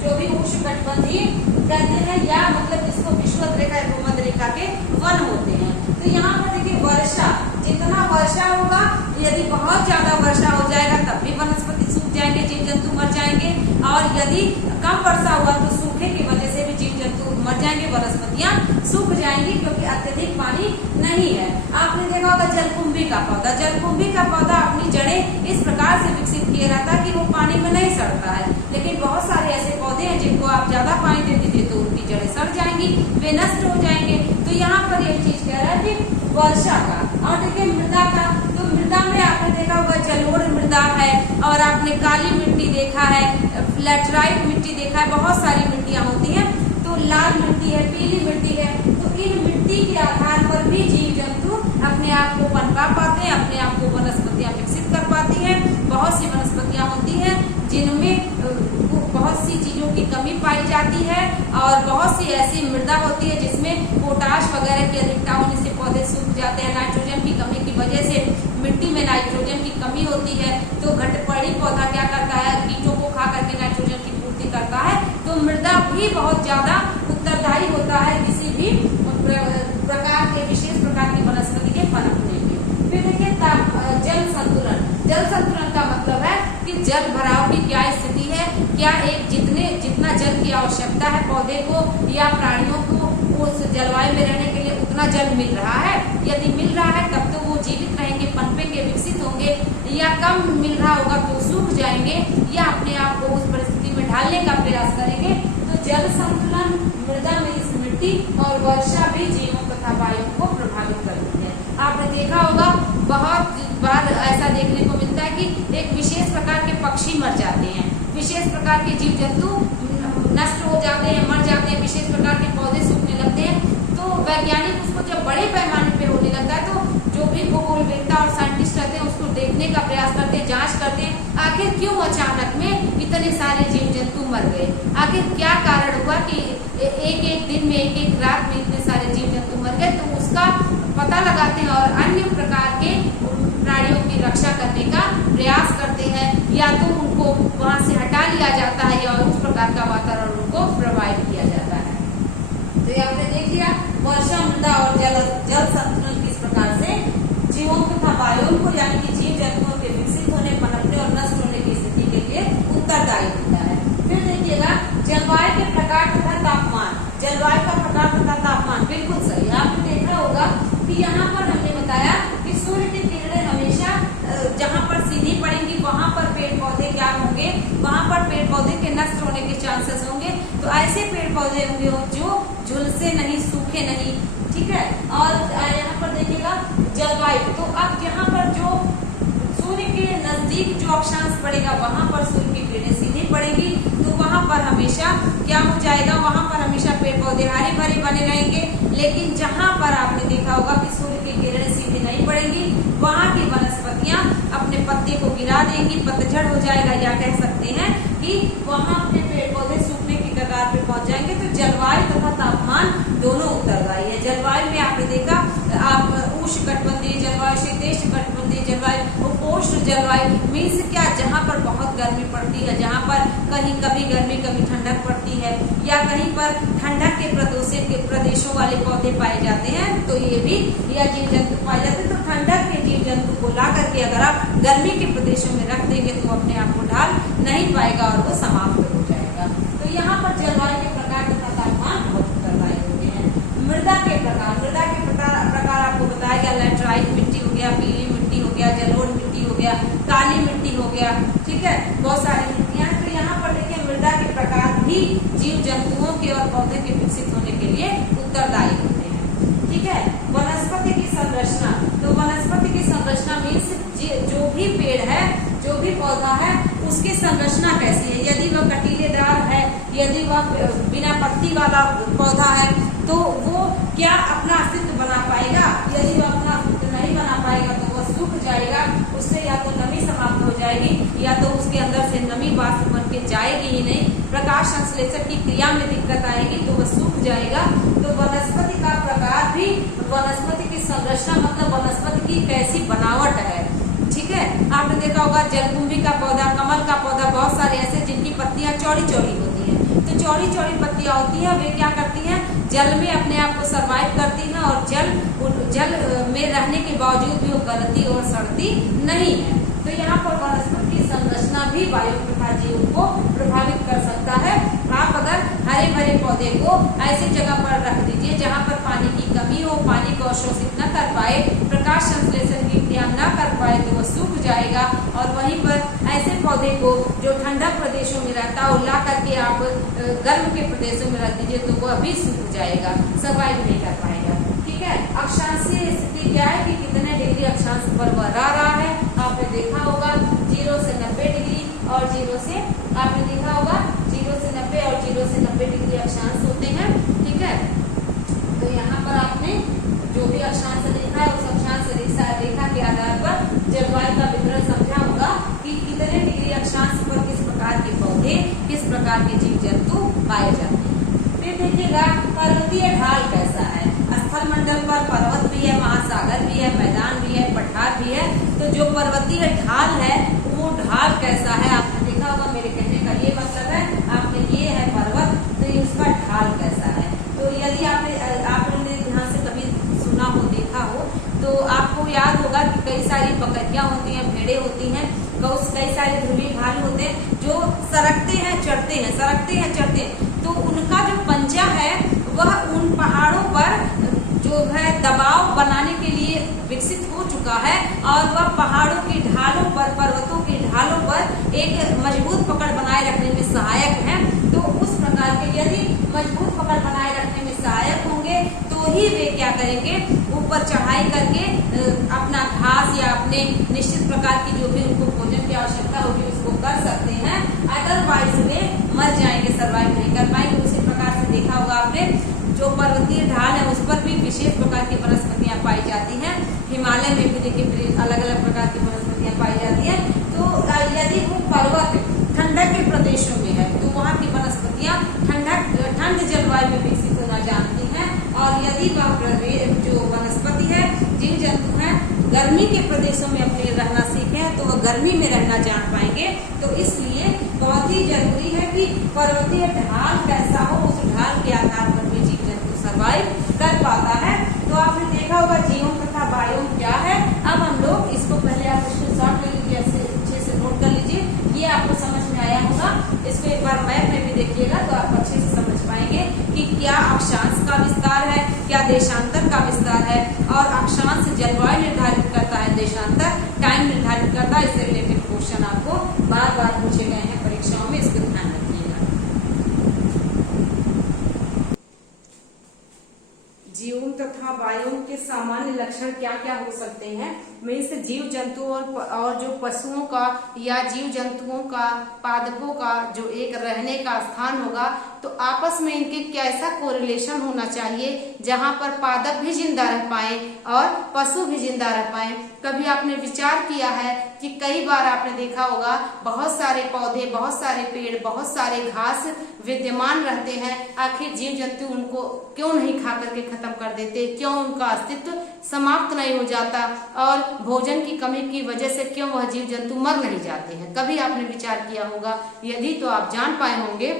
जो भी उष्णकटिबंधीय कहते हैं, या मतलब जिसको विषुवत रेखा या भूमध्य रेखा के वन होते हैं। तो यहाँ पर देखिए, वर्षा, जितना वर्षा होगा, यदि बहुत ज्यादा वर्षा हो जाएगा तब भी वनस्पति सूख जाएंगे, जीव जंतु मर जाएंगे। और यदि कम वर्षा हुआ तो सूखे की वजह से भी जीव जंतु मर जाएंगे, वनस्पतियां सूख जाएंगी, क्योंकि अत्यधिक पानी नहीं है। आपने देखा होगा जलकुंभी का पौधा, जलकुंभी का पौधा अपनी जड़ें इस प्रकार से विकसित किया रहता है कि वो पानी में नहीं सड़ता है। लेकिन बहुत सारे ऐसे पौधे हैं जिनको आप ज्यादा पानी दे दीजिए तो उनकी जड़ें सड़ जाएंगी, वे नष्ट हो जाएंगे। तो यहाँ पर ये चीज कह रहा है कि वर्षा का। और देखिए मृदा का, तो मृदा में आपने देखा होगा जलोढ़ मृदा है, और आपने काली मिट्टी देखा है, लैटराइट मिट्टी देखा है, बहुत सारी मिट्टियां होती हैं। तो लाल मिट्टी है, पीली मिट्टी है। तो इन मिट्टी के आधार पर भी जीव जंतु अपने आप को पनपा पाते हैं, अपने आप को वनस्पतियां विकसित कर पाती हैं। बहुत सी वनस्पतियां होती हैं जिनमें बहुत सी चीजों की कमी पाई जाती है, और बहुत सी ऐसी मृदा होती है जिसमें पोटाश वगैरह की अधिकता होने से पौधे सूख जाते हैं। नाइट्रोजन की कमी की वजह से मिट्टी में नाइट्रोजन की कमी होती है, तो घटपड़ी पौधा क्या करता है, कीटों को खा करके नाइट्रोजन की पूर्ति करता है। तो मृदा भी बहुत ज्यादा उत्तरदायी होता है किसी भी प्रकार के, विशेष प्रकार की वनस्पति के पनपने के। फिर देखिए जल संतुलन। जल संतुलन का मतलब है कि जल भराव की क्या स्थिति है, क्या जितना जल की आवश्यकता है पौधे को या प्राणियों को उस जलवायु में रहने के लिए उतना जल मिल रहा है। यदि मिल रहा है तब तो वो जीवित रहेंगे, पनपेंगे, विकसित होंगे, या कम मिल रहा होगा तो सूख जाएंगे, या अपने आप को उस परिस्थिति में ढालने का प्रयास करेंगे। तो जल संतुलन, मृदा में इस मिट्टी और वर्षा भी जीवों तथा वायु को प्रभावित करती है। आपने देखा होगा बहुत बार ऐसा देखने को मिलता है कि एक विशेष प्रकार के पक्षी मर जाते हैं, विशेष प्रकार के जीव जंतु नष्ट हो जाते हैं, मर जाते हैं, विशेष प्रकार के पौधे सूखने लगते हैं। तो वैज्ञानिक उसको जब बड़े पैमाने पे होने लगता है तो जो भी भूगोलवेत्ता और साइंटिस्ट रहते हैं उसको देखने का प्रयास करते हैं, जांच करते हैं, आखिर क्यों अचानक में इतने सारे जीव जंतु मर गए, आखिर क्या कारण हुआ कि एक एक दिन में एक एक रात में इतने सारे जीव जंतु मर गए। तो उसका पता लगाते हैं और अन्य प्रकार के प्राणियों की रक्षा करने का प्रयास करते हैं, या तो उनको वहां से हटा लिया जाता है या उस प्रकार का वातावरण उनको प्रोवाइड किया जाता है। तो ये आपने देख लिया वर्षा, मृदा और जल संतुलन किस प्रकार से जीवों तथा वायुओं को यानी कि जीव जंतुओं के विकसित होने, पनपने और नष्ट होने की स्थिति के लिए उत्तरदायी होता है। फिर देखिएगा जलवायु के प्रकार तथा तापमान। जलवायु का प्रकार तथा तापमान बिल्कुल सही, आपने देखा होगा कि यहाँ पर हमने बताया कि सूर्य की किरणें हमेशा जहाँ पर सीधी पड़ेंगी वहां पर पेड़ पौधे क्या होंगे, वहां पर पेड़ पौधे के नष्ट होने के चांसेस होंगे। तो ऐसे पेड़ पौधे होंगे जो झुलसे नहीं, सूखे नहीं, ठीक है। और यहाँ पर देखिएगा जलवायु, तो अब यहाँ पर जो सूर्य के नजदीक जो अक्षांश पड़ेगा वहां पर सूर्य की किरणें सीधी पड़ेगी, तो वहां पर हमेशा क्या हो जाएगा, वहां पर हमेशा पेड़ पौधे हरे भरे बने रहेंगे। लेकिन जहां पर आपने देखा होगा कि सूर्य की किरणें सीधी नहीं पड़ेंगी, वहां की वनस्पतियां अपने पत्ते को गिरा देंगी, पतझड़ हो जाएगा, या कह सकते हैं कि वहां अपने पेड़ पौधे सूखने की कगार पे पहुंच जाएंगे। तो जलवायु तथा तापमान दोनों उत्तरदायी है। जलवायु में आपने देखा आप उष्णकटिबंधीय जलवायु, शीतोष्णकटिबंधीय जलवायु, उपोष्ण जलवायु मीन्स क्या, जहाँ पर बहुत गर्मी पड़ती है, जहाँ पर कहीं कभी गर्मी कभी ठंडक पड़ती है, या कहीं पर ठंडक के प्रदेशों वाले पौधे पाए जाते हैं, तो ये भी या जीव जंतु पाए जाते हैं। तो ठंडक के जीव जंतु को ला करके अगर आप गर्मी के प्रदेशों में रख देंगे तो अपने आप को ढाल नहीं पाएगा और वो समाप्त हो जाएगा। तो यहाँ पर जलवायु के प्रकार तथा तापमान बहुत उत्तरदायी होते हैं। मृदा के प्रकार, मृदा के प्रकार आपको बताया गया, लैटराइट मिट्टी हो गया, पीली मिट्टी हो गया, जलोढ़ मिट्टी हो गया, काली मिट्टी हो गया, ठीक है, बहुत सारी मिट्टियां हैं। तो यहाँ पर देखिए मृदा के प्रकार भी जीव जंतुओं के और पौधे के विकसित होने के लिए उत्तरदायी होते हैं, ठीक है। वनस्पति की संरचना, तो वनस्पति की संरचना मीन्स जो भी पेड़ है, जो भी पौधा है, उसकी संरचना कैसी है। यदि वह कटीलेदार है, यदि वह बिना पत्ती वाला पौधा है, तो वो क्या अपना अस्तित्व बना पाएगा। यदि वह अपना अस्तित्व नहीं बना पाएगा तो वह सूख जाएगा, उससे या तो नमी समाप्त हो जाएगी या तो उसके अंदर से नमी वाष्प बन के जाएगी ही नहीं, प्रकाश संश्लेषण की क्रिया में दिक्कत आएगी तो वह सूख जाएगा। तो वनस्पति का प्रकार भी, वनस्पति की संरचना मतलब वनस्पति की कैसी बनावट है, ठीक है। आपने देखा होगा जलकुंभी का पौधा, कमल का पौधा, बहुत सारे ऐसे जिनकी पत्तियां चौड़ी चौड़ी होती हैं। तो चौड़ी चौड़ी पत्तियां होती हैं, वे क्या करती हैं, जल में अपने आप को सर्वाइव करती हैं और जल में रहने के बावजूद भी वो गलती और सड़ती नहीं है। तो यहाँ पर वनस्पति की संरचना भी वायु तथा जीव को प्रभावित कर सकता है। आप अगर हरे भरे पौधे को ऐसी जगह पर रख दीजिए जहाँ पर पानी की कमी हो, पानी को अवशोषित न कर पाए, प्रकाश संश्लेषण की क्रिया न कर पाए, तो वह सूख जाएगा। और वहीं पर ऐसे पौधे को जो ठंडक प्रदेशों में रहता है ला करके आप गर्म के प्रदेशों में रख दीजिए तो वह भी सूख जाएगा, सर्वाइव नहीं कर पाएगा, ठीक है। अक्षांशीय स्थिति क्या है कि कितने डिग्री अक्षांश पर वह रहा है, आपने देखा होगा 0 से 90 डिग्री और 0 से, आपने देखा होगा 0 से 90 और 0 से 90 डिग्री अक्षांश होते हैं, ठीक है। तो यहाँ पर आपने जो भी अक्षांश देखा है उस अक्षांश रेखा के आधार पर जलवायु का विवरण समझा होगा कि कितने डिग्री अक्षांश पर किस प्रकार के पौधे, किस प्रकार के जीव जंतु पाए जाते हैं। फिर देखिएगा पर्वतीय ढाल कैसा है। स्थल मंडल पर पर्वत भी है, महासागर भी है, मैदान भी है, पठार भी है। तो जो पर्वतीय ढाल है वो ढाल कैसा है, आपने देखा होगा, मेरे कहने का ये मतलब है, आपने ये है पर्वत, तो ये उसका ढाल कैसा है। तो यदि आपने ध्यान से कभी सुना हो, देखा हो, तो आपको याद होगा कि कई सारी बकरियां होती हैं, भेड़ें होती हैं, कई सारे ध्रुवीय भालू होते हैं जो सरकते हैं चढ़ते हैं, सरकते हैं चढ़ते हैं। तो उनका जो पंजा है वह उन पहाड़ों पर जो है दबाव बनाने के लिए विकसित हो चुका है और वह पहाड़ों की ढालों पर, पर्वतों की ढालों पर एक मजबूत पकड़ बनाए रखने में सहायक है। तो उस प्रकार के यदि मजबूत पकड़ बनाए रखने में सहायक होंगे तो ही वे क्या करेंगे, ऊपर चढ़ाई करके अपना घास या अपने निश्चित प्रकार की जो भी उनको भोजन की आवश्यकता होगी उसको कर सकते हैं। अदरवाइज वे मर जाएंगे, सर्वाइव नहीं कर पाएंगे। उसी प्रकार से देखा होगा आपने जो पर्वतीय ढाल है उस पर भी विशेष प्रकार की वनस्पतियां पाई जाती हैं। हिमालय में भी देखिए अलग अलग प्रकार की वनस्पतियां पाई जाती हैं। तो यदि वो ठंडक के प्रदेशों में है तो वहाँ की वनस्पतियां ठंड जलवायु में विकसित होना जानती हैं, और यदि वह जो वनस्पति है, जीव जंतु है, गर्मी के प्रदेशों में अपने रहना सीखे हैं तो वह गर्मी में रहना जान पाएंगे। तो इसलिए बहुत ही जरूरी है कि पर्वतीय ढाल कैसा हो, उस ढाल के आधार पर भी जीव जंतु सर्वाइव कर पाता है। तो आपने देखा होगा जीवोम तथा बायोम क्या है। अब हम लोग इसको पहले आप स्क्रीनशॉट ले लीजिए, अच्छे से नोट कर लीजिए, ये आपको समझ में आया होगा। इसको एक बार मैप में भी देखिएगा तो आप अच्छे से समझ पाएंगे कि क्या अक्षांश का विस्तार है, क्या देशांतर का विस्तार है, और अक्षांश जलवायु निर्धारित करता है, देशांतर टाइम निर्धारित करता है। इससे रिलेटेड क्वेश्चन आपको बार बार पूछे गए हैं परीक्षाओं में, इसको ध्यान रखिएगा। जीवों तथा बायोम के सामान्य लक्षण क्या क्या हो सकते हैं। मीन्स जीव जंतुओं और जो पशुओं का या जीव जंतुओं का पादपों का जो एक रहने का स्थान होगा तो आपस में इनके कैसा कोरिलेशन होना चाहिए जहां पर पादप भी जिंदा रह पाए और पशु भी जिंदा रह पाए। कभी आपने विचार किया है कि कई बार आपने देखा होगा बहुत सारे पौधे, बहुत सारे पेड़, बहुत सारे घास विद्यमान रहते हैं, आखिर जीव जंतु उनको क्यों नहीं खा करके खत्म कर देते, क्यों उनका अस्तित्व समाप्त नहीं हो जाता, और भोजन की कमी की वजह से क्यों वह जीव जंतु मर नहीं जाते हैं। कभी आपने विचार किया होगा? यदि तो आप जान पाए होंगे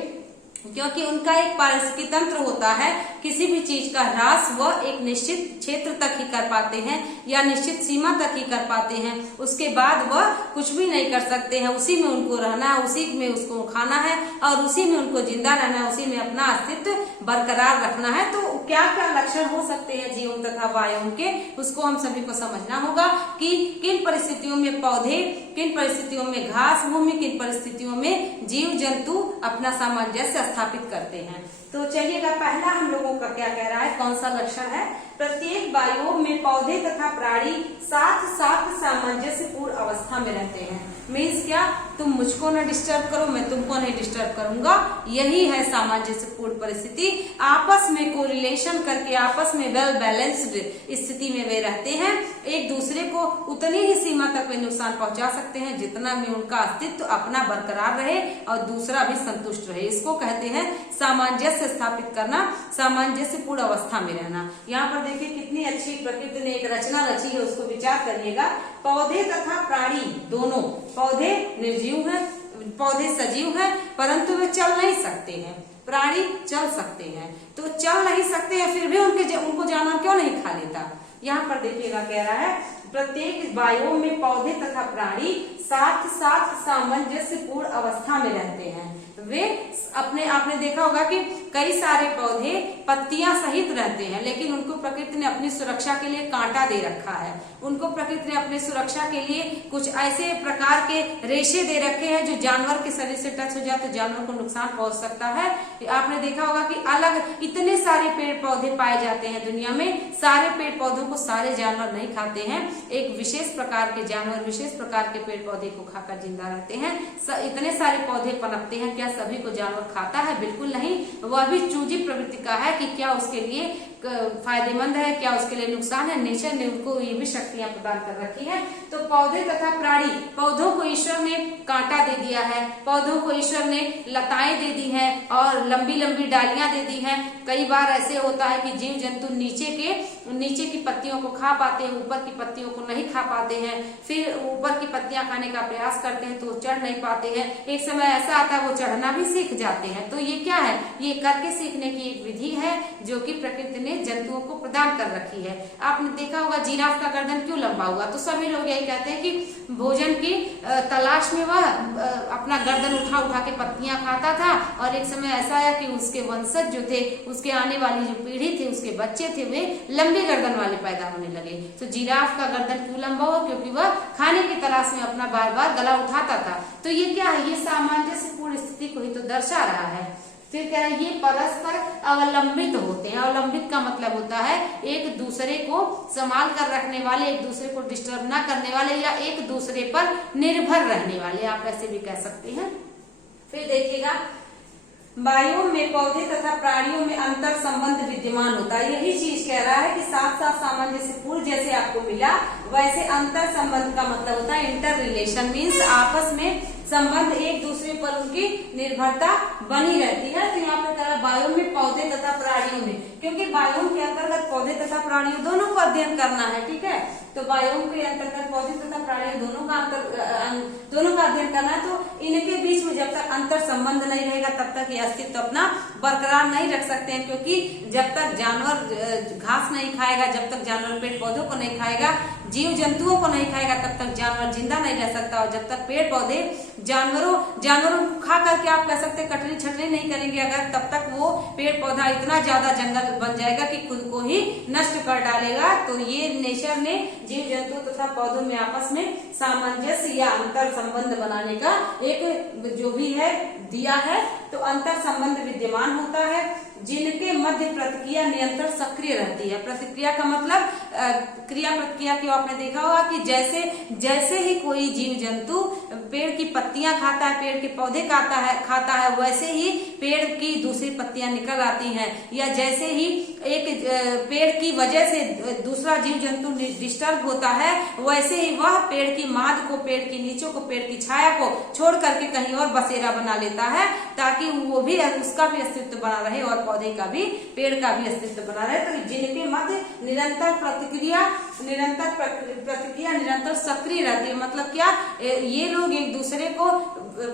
क्योंकि उनका एक पारिस्थितिकी तंत्र होता है, किसी भी चीज का ह्रास वह एक निश्चित क्षेत्र तक ही कर पाते हैं या निश्चित सीमा तक ही कर पाते हैं, उसके बाद वह कुछ भी नहीं कर सकते हैं। उसी में उनको रहना है, उसी में उसको खाना है और उसी में उनको जिंदा रहना है, उसी में अपना अस्तित्व बरकरार रखना है। तो क्या क्या लक्षण हो सकते हैं जीवों तथा बायोम के, उसको हम सभी को समझना होगा कि किन परिस्थितियों में पौधे, किन परिस्थितियों में घास भूमि, किन परिस्थितियों में जीव जंतु अपना सामंजस्य स्थापित करते हैं। तो चलिएगा, पहला हम लोगों का क्या कह रहा है, कौन सा लक्षण है। प्रत्येक बायोम में पौधे तथा प्राणी साथ साथ सामंजस्यपूर्ण अवस्था में रहते हैं। मीन्स क्या, तुम मुझको न डिस्टर्ब करो, मैं तुमको नहीं डिस्टर्ब करूंगा, यही है सामंजस्यपूर्ण परिस्थिति। आपस में कोरिलेशन करके आपस में वेल बैलेंस्ड स्थिति में वे रहते हैं। एक दूसरे को उतनी ही सीमा तक वे नुकसान पहुंचा सकते हैं जितना में उनका अस्तित्व अपना बरकरार रहे और दूसरा भी संतुष्ट रहे। इसको कहते हैं सामंजस्य स्थापित करना, सामंजस्यपूर्ण अवस्था में रहना। यहाँ पर देखिए कितनी अच्छी प्रकृति ने एक रचना रची है, उसको विचार करिएगा। पौधे तथा प्राणी दोनों, पौधे निर्जीव है, पौधे सजीव है, परंतु वे चल नहीं सकते हैं, प्राणी चल सकते हैं। तो चल नहीं सकते हैं फिर भी उनको जानवर क्यों नहीं खा लेता। यहाँ पर देखिएगा कह रहा है प्रत्येक बायोम में पौधे तथा प्राणी साथ साथ सामंजस्यपूर्ण अवस्था में रहते हैं। वे अपने, आपने देखा होगा कि कई सारे पौधे पत्तियां सहित रहते हैं, लेकिन उनको प्रकृति ने अपनी सुरक्षा के लिए कांटा दे रखा है। उनको प्रकृति ने अपनी सुरक्षा के लिए कुछ ऐसे प्रकार के रेशे दे रखे हैं जो जानवर के शरीर से टच हो जाए तो जानवर को नुकसान पहुंच सकता है। आपने देखा होगा कि अलग इतने सारे पेड़ पौधे पाए जाते हैं दुनिया में, सारे पेड़ पौधों को सारे जानवर नहीं खाते हैं, एक विशेष प्रकार के जानवर विशेष प्रकार के पेड़ पौधे को खाकर जिंदा रहते हैं। इतने सारे पौधे पनपते हैं, क्या सभी को जानवर खाता है? बिल्कुल नहीं। वह भी चूजी प्रवृत्ति का है कि क्या उसके लिए फायदेमंद है, क्या उसके लिए नुकसान है। नेचर ने उनको ये भी शक्तियां प्रदान कर रखी है। तो पौधे तथा प्राणी, पौधों को ईश्वर ने कांटा दे दिया है, पौधों को ईश्वर ने लताएं दे दी हैं और लंबी लंबी डालियां दे दी हैं। कई बार ऐसे होता है कि जीव जंतु नीचे की पत्तियों को खा पाते हैं, ऊपर की पत्तियों को नहीं खा पाते हैं। फिर ऊपर की पत्तियां खाने का प्रयास करते हैं तो चढ़ नहीं पाते हैं। एक समय ऐसा आता है वो चढ़ना भी सीख जाते हैं। तो ये क्या है, ये करके सीखने की एक विधि है जो कि प्रकृति ने जंतुओं को प्रदान कर रखी है। आपने देखा होगा जिराफ का गर्दन क्यों लंबा हुआ, तो सभी लोग यही कहते हैं कि भोजन की तलाश में वह अपना गर्दन उठा उठा के पत्तियां खाता था और एक समय ऐसा आया कि उसके वंशज जो थे, उसके आने वाली जो पीढ़ी थी, उसके बच्चे थे, वे लंबी गर्दन वाले पैदा होने लगे। तो जिराफ का गर्दन क्यों लंबा हुआ, क्योंकि वह खाने की तलाश में अपना बार बार गला उठाता था। तो ये क्या है, ये सामंजस्यपूर्ण स्थिति को ही तो दर्शा रहा है। फिर कह रहे हैं ये परस्पर अवलंबित होते हैं। अवलंबित का मतलब होता है एक दूसरे को संभाल कर रखने वाले, एक दूसरे को डिस्टर्ब ना करने वाले या एक दूसरे पर निर्भर रहने वाले, आप ऐसे भी कह सकते हैं। फिर देखिएगा बायोम में पौधे तथा प्राणियों में अंतर संबंध विद्यमान होता है। यही चीज कह रहा है कि साथ साथ सामंजस्यपूर्ण जैसे आपको मिला वैसे अंतर संबंध का मतलब होता है इंटर रिलेशन, मीन्स आपस में संबंध, एक दूसरे पर उनकी निर्भरता बनी रहती है। तो यहाँ पर कह रहा है बायोम में पौधे तथा प्राणियों में, क्योंकि बायोम के अंतर्गत पौधे तथा प्राणियों दोनों को अध्ययन करना है, ठीक है। तो बायोम के अंतर्गत पौधे तथा प्राणियों दोनों का अध्ययन करना है। तो इनके बीच में जब तक अंतर संबंध नहीं रहेगा तब तक ये अस्तित्व अपना बरकरार नहीं रख सकते हैं, क्योंकि जब तक जानवर घास नहीं खाएगा, जब तक जानवर पेड़ पौधों को नहीं खाएगा, जीव जंतुओं को नहीं खाएगा, तब तक जानवर जिंदा नहीं रह सकता। और जब तक पेड़ पौधे जानवरों को खा करके आप कह सकते कटनी छटनी नहीं करेंगे अगर, तब तक वो पेड़ पौधा इतना ज्यादा जंगल बन जाएगा कि खुद को ही नष्ट कर डालेगा। तो ये नेचर ने जीव जंतु तथा पौधों में आपस में सामंजस्य या अंतर संबंध बनाने का एक जो भी है दिया है। तो अंतर संबंध विद्यमान होता है जिनके मध्य प्रतिक्रिया निरंतर सक्रिय रहती है। प्रतिक्रिया का मतलब क्रिया प्रतिक्रिया की आपने देखा होगा कि जैसे ही कोई जीव जंतु पेड़ की पत्तियां खाता है, पेड़ के पौधे खाता है, वैसे ही पेड़ की दूसरी पत्तियां निकल आती हैं, या जैसे ही एक पेड़ की वजह से दूसरा जीव जंतु डिस्टर्ब होता है, वैसे ही वह पेड़ की माद को, पेड़ की नीचों को, पेड़ की छाया को छोड़ करके कहीं और बसेरा बना लेता है, ताकि वो भी उसका भी अस्तित्व बना रहे और पौधे का भी, पेड़ का भी अस्तित्व बना रहे। तो जिनके मध्य निरंतर प्रतिक्रिया निरंतर सक्रिय रहती है, मतलब क्या, ये लोग एक दूसरे को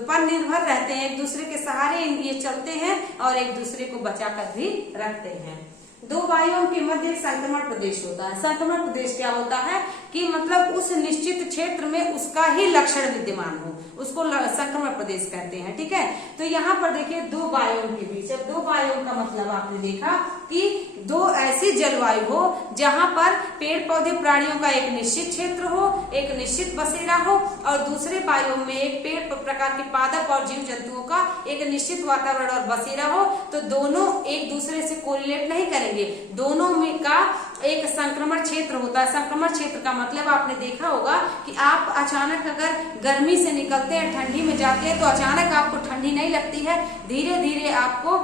पर निर्भर रहते हैं, एक दूसरे के सहारे ये चलते हैं और एक दूसरे को बचा कर भी रखते हैं। दो वायुओं के मध्य एक संक्रमण प्रदेश होता है। संक्रमण प्रदेश क्या होता है कि मतलब उस निश्चित क्षेत्र में उसका ही लक्षण विद्यमान हो, उसको संक्रमण प्रदेश कहते हैं, ठीक है। तो यहाँ पर देखिए दो वायुओं के बीच, अब दो वायुओं का मतलब आपने देखा कि दो ऐसी जलवायु हो जहाँ पर पेड़ पौधे प्राणियों का एक निश्चित क्षेत्र हो, एक निश्चित बसेरा हो, और दूसरे वायुओं में एक पेड़ प्रकार के पादप और जीव जंतुओं का एक निश्चित वातावरण और बसेरा हो। तो दोनों एक दूसरे से कोरिलेट नहीं करेंगे, दोनों में का एक संक्रमण क्षेत्र होता है। संक्रमण क्षेत्र का मतलब आपने देखा होगा कि आप अचानक अगर गर्मी से निकलते हैं, ठंडी में जाते हैं, तो अचानक आपको ठंडी नहीं लगती है, धीरे धीरे आपको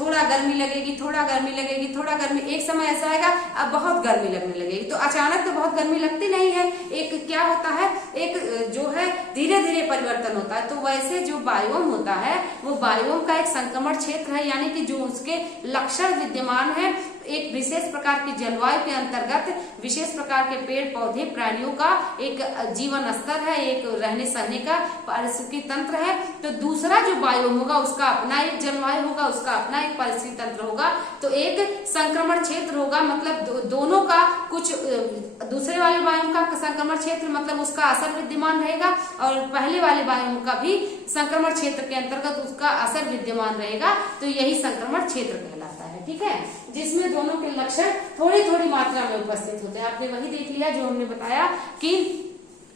थोड़ा गर्मी लगेगी, थोड़ा गर्मी लगेगी, थोड़ा गर्मी, एक समय ऐसा आएगा अब बहुत गर्मी लगने लगेगी। तो अचानक तो बहुत गर्मी लगती नहीं है, एक क्या होता है, एक जो है धीरे धीरे परिवर्तन होता है। तो वैसे जो बायोम होता है वो बायोम का एक संक्रमण क्षेत्र है, यानी कि जो उसके लक्षण विद्यमान है, एक विशेष प्रकार की जलवायु के अंतर्गत विशेष प्रकार के पेड़ पौधे प्राणियों का एक जीवन स्तर है, एक रहने सहने का पारिस्थितिकी तंत्र है। तो दूसरा जो बायोम होगा उसका अपना एक जलवायु होगा, उसका अपना एक पारिस्थितिकी तंत्र होगा। तो एक संक्रमण क्षेत्र होगा, मतलब दोनों का कुछ, दूसरे वाले बायोम का संक्रमण क्षेत्र मतलब उसका असर विद्यमान रहेगा, और पहले वाले बायोम का भी संक्रमण क्षेत्र के अंतर्गत उसका असर विद्यमान रहेगा। तो यही संक्रमण क्षेत्र कहलाता है, ठीक है, जिसमें दोनों के लक्षण थोड़ी थोड़ी मात्रा में उपस्थित होते हैं। आपने वही देख लिया जो हमने बताया कि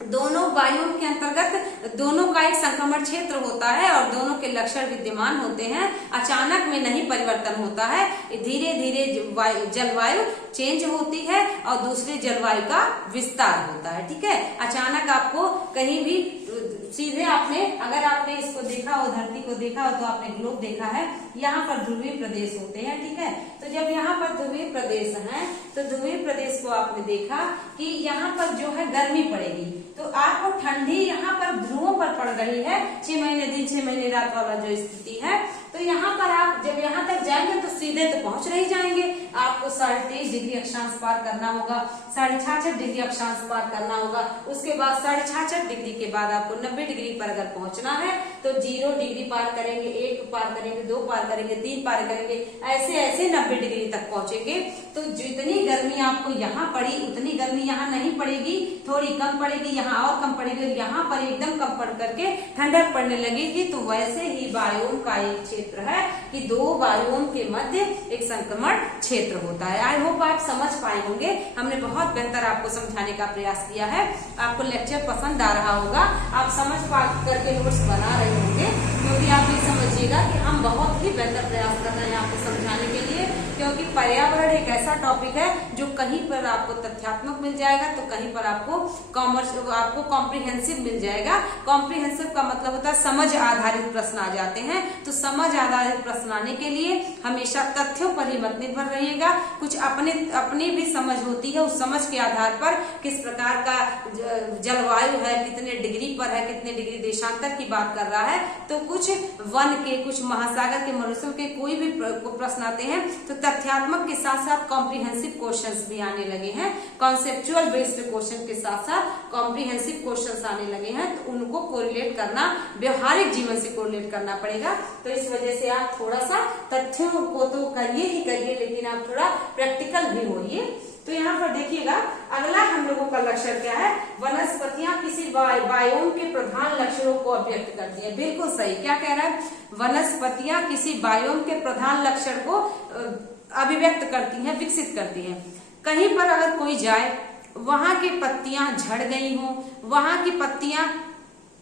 दोनों वायुओं के अंतर्गत दोनों का एक संक्रमण क्षेत्र होता है और दोनों के लक्षण विद्यमान होते हैं, अचानक में नहीं परिवर्तन होता है, धीरे धीरे जलवायु चेंज होती है और दूसरे जलवायु का विस्तार होता है, ठीक है। अचानक आपको कहीं भी सीधे अगर आपने इसको देखा हो, धरती को देखा हो, तो आपने ग्लोब देखा है, यहाँ पर ध्रुवीय प्रदेश होते हैं, ठीक है। तो जब यहाँ पर ध्रुवीय प्रदेश है तो ध्रुवीय प्रदेश को आपने देखा कि यहाँ पर जो है गर्मी पड़ेगी, तो आपको ठंडी यहाँ पर ध्रुवों पर पड़ रही है, 6 महीने दिन 6 महीने रात वाला जो स्थिति है। तो यहाँ पर आप जब यहाँ तक जाएंगे तो सीधे तो पहुंच नहीं जाएंगे, आपको 23.5 डिग्री अक्षांश पार करना होगा, 66.5 डिग्री अक्षांश पार करना होगा, उसके बाद 66.5 डिग्री के बाद आपको 90 डिग्री पर अगर पहुंचना है तो 0 डिग्री पार करेंगे, 1 पार करेंगे, 2 पार करेंगे, 3 पार करेंगे, ऐसे ऐसे 90 डिग्री तक पहुंचेंगे। तो जितनी गर्मी आपको यहाँ पड़ी उतनी गर्मी यहाँ नहीं पड़ेगी, थोड़ी कम पड़ेगी, यहाँ और कम पड़ेगी, यहाँ पर एकदम कम पड़ करके ठंडक पड़ने लगेगी। तो वैसे ही वायुओं का एक क्षेत्र है कि दो वायुओं के मध्य एक संक्रमण क्षेत्र होता है। आई होप आप समझ पाए होंगे, हमने बहुत बेहतर आपको समझाने का प्रयास किया है, आपको लेक्चर पसंद आ रहा होगा, आप समझ पा करके नोट्स बना रहे होंगे, क्योंकि आप ये समझिएगा कि हम बहुत ही बेहतर प्रयास कर रहे हैं आपको समझाने के लिए, क्योंकि पर्यावरण एक ऐसा टॉपिक है जो कहीं पर आपको तथ्यात्मक मिल जाएगा तो कहीं पर आपको कॉम्प्रिहेंसिव मिल जाएगा। कॉम्प्रिहेंसिव का मतलब होता है समझ आधारित प्रश्न आ जाते हैं। तो समझ आधारित प्रश्न आने के लिए हमेशा तथ्यों पर ही मत निर्भर रहिएगा, कुछ अपनी भी समझ होती है, उस समझ के आधार पर किस प्रकार का जलवायु है, कितने डिग्री पर है, कितने डिग्री देशांतर की बात कर रहा है, तो कुछ वन के, कुछ महासागर के, मरुस्थल के कोई भी प्रश्न आते हैं तो तथ्यात्मक के साथ साथ कॉम्प्रिहेंसिव क्वेश्चंस भी आने लगे हैं, कॉन्सेप्चुअल बेस्ड क्वेश्चन के साथ साथ कॉम्प्रिहेंसिव क्वेश्चंस आने लगे हैं। तो उनको कोरिलेट करना, व्यवहारिक जीवन से कोरिलेट करना पड़ेगा। तो इस वजह से आप थोड़ा सा तथ्यों को तो करिए ही करिए, लेकिन आप थोड़ा प्रैक्टिकल भी होइए। तो यहाँ पर देखिएगा, अगला हम लोगों का लक्षण क्या है, वनस्पतियां किसी बायोम के प्रधान लक्षणों को अभिव्यक्त करती है। बिल्कुल सही, क्या कह रहा है, वनस्पतियां किसी बायोम के प्रधान लक्षण को अभिव्यक्त करती हैं, विकसित करती हैं। कहीं पर अगर कोई जाए, वहां की पत्तियां झड़ गई हो, वहां की पत्तियां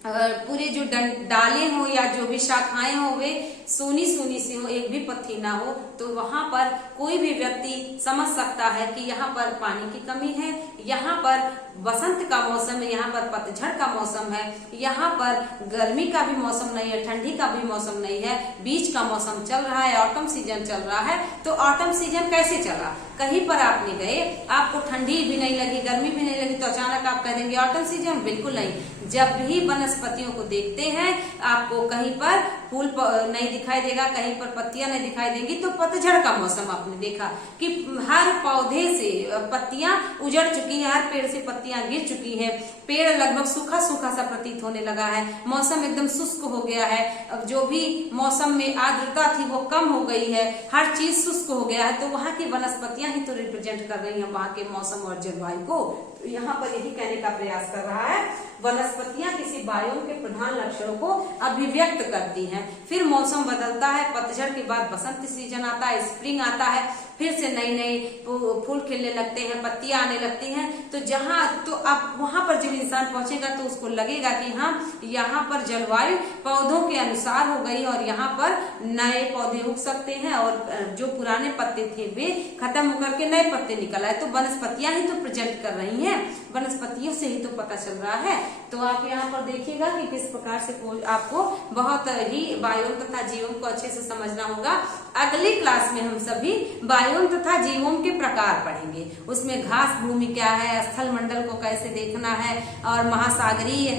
पूरे जो डाले हो या जो भी शाखाएं हो वे सूनी सूनी सी हो, एक भी पत्ती ना हो, तो वहां पर कोई भी व्यक्ति समझ सकता है कि यहाँ पर पानी की कमी है, यहाँ पर बसंत का मौसम है, यहाँ पर पतझड़ का मौसम है, यहाँ पर गर्मी का भी मौसम नहीं है, ठंडी का भी मौसम नहीं है, बीच का मौसम चल रहा है, ऑटम सीजन चल रहा है। तो ऑटम सीजन कैसे चला, कहीं पर आप नहीं गए, आपको ठंडी भी नहीं लगी, गर्मी भी नहीं लगी, तो अचानक आप कह देंगे ऑटम सीजन, बिल्कुल नहीं। जब भी वनस्पतियों को देखते हैं, आपको कहीं पर फूल नहीं दिखाई देगा, कहीं पर पत्तियां नहीं दिखाई देंगी, तो पतझड़ का मौसम आपने देखा कि हर पौधे से पत्तियां उजड़ चुकी है, हर पेड़ से पत्तियां गिर चुकी है, पेड़ लगभग सूखा सूखा सा प्रतीत होने लगा है, मौसम एकदम शुष्क हो गया है, अब जो भी मौसम में आर्द्रता थी वो कम हो गई है, हर चीज शुष्क हो गया है। तो वहां की वनस्पतियां ही तो रिप्रेजेंट कर रही हैं वहां के मौसम और जलवायु को। तो यहाँ पर यही कहने का प्रयास कर रहा है, वनस्पतियां किसी बायोम के प्रधान लक्षणों को अभिव्यक्त करती हैं। फिर मौसम बदलता है, पतझड़ के बाद बसंत सीजन आता है, स्प्रिंग आता है, फिर से नई नई फूल खिलने लगते हैं, पत्तियां आने लगती हैं। तो जहां तो अब वहां पर जब इंसान पहुंचेगा तो उसको लगेगा कि हाँ, यहाँ पर जलवायु पौधों के अनुसार हो गई और यहाँ पर नए पौधे उग सकते हैं और जो पुराने पत्ते थे वे खत्म होकर के नए पत्ते निकल आए। तो वनस्पतियां ही तो प्रेजेंट कर रही हैं, वनस्पतियों से ही तो पता चल रहा है। तो आप यहाँ पर देखिएगा कि किस प्रकार से आपको बहुत ही बायोम तथा जीवोम को अच्छे से समझना होगा। अगली क्लास में हम सभी बायोम तथा जीवोम के प्रकार पढ़ेंगे, उसमें घास भूमि क्या है, स्थल मंडल को कैसे देखना है, और महासागरीय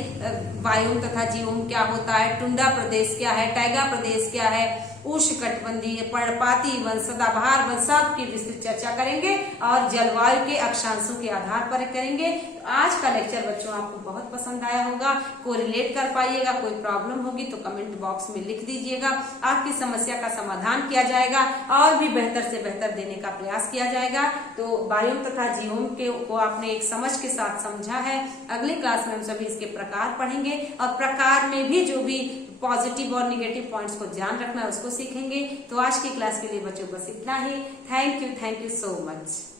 बायोम तथा जीवोम क्या होता है, टुंड्रा प्रदेश क्या है, टैगा प्रदेश क्या है, उष्णकटिबंधीय, पर्णपाती वन, सदाबहार वन, सब की विस्तृत चर्चा करेंगे और जलवायु के अक्षांशों के आधार पर करेंगे। आज का लेक्चर बच्चों आपको बहुत पसंद आया होगा, कोरिलेट कर पाइएगा। कोई प्रॉब्लम होगी तो कमेंट बॉक्स में लिख दीजिएगा, आपकी समस्या का समाधान किया जाएगा और भी बेहतर से बेहतर देने का प्रयास किया जाएगा। तो बायोम तथा जीवोम को आपने एक समझ के साथ समझा है। अगली क्लास में हम सभी इसके प्रकार पढ़ेंगे और प्रकार में भी जो भी पॉजिटिव और निगेटिव पॉइंट्स को ध्यान रखना है उसको सीखेंगे। तो आज की क्लास के लिए बच्चों बस इतना ही। Thank you so much.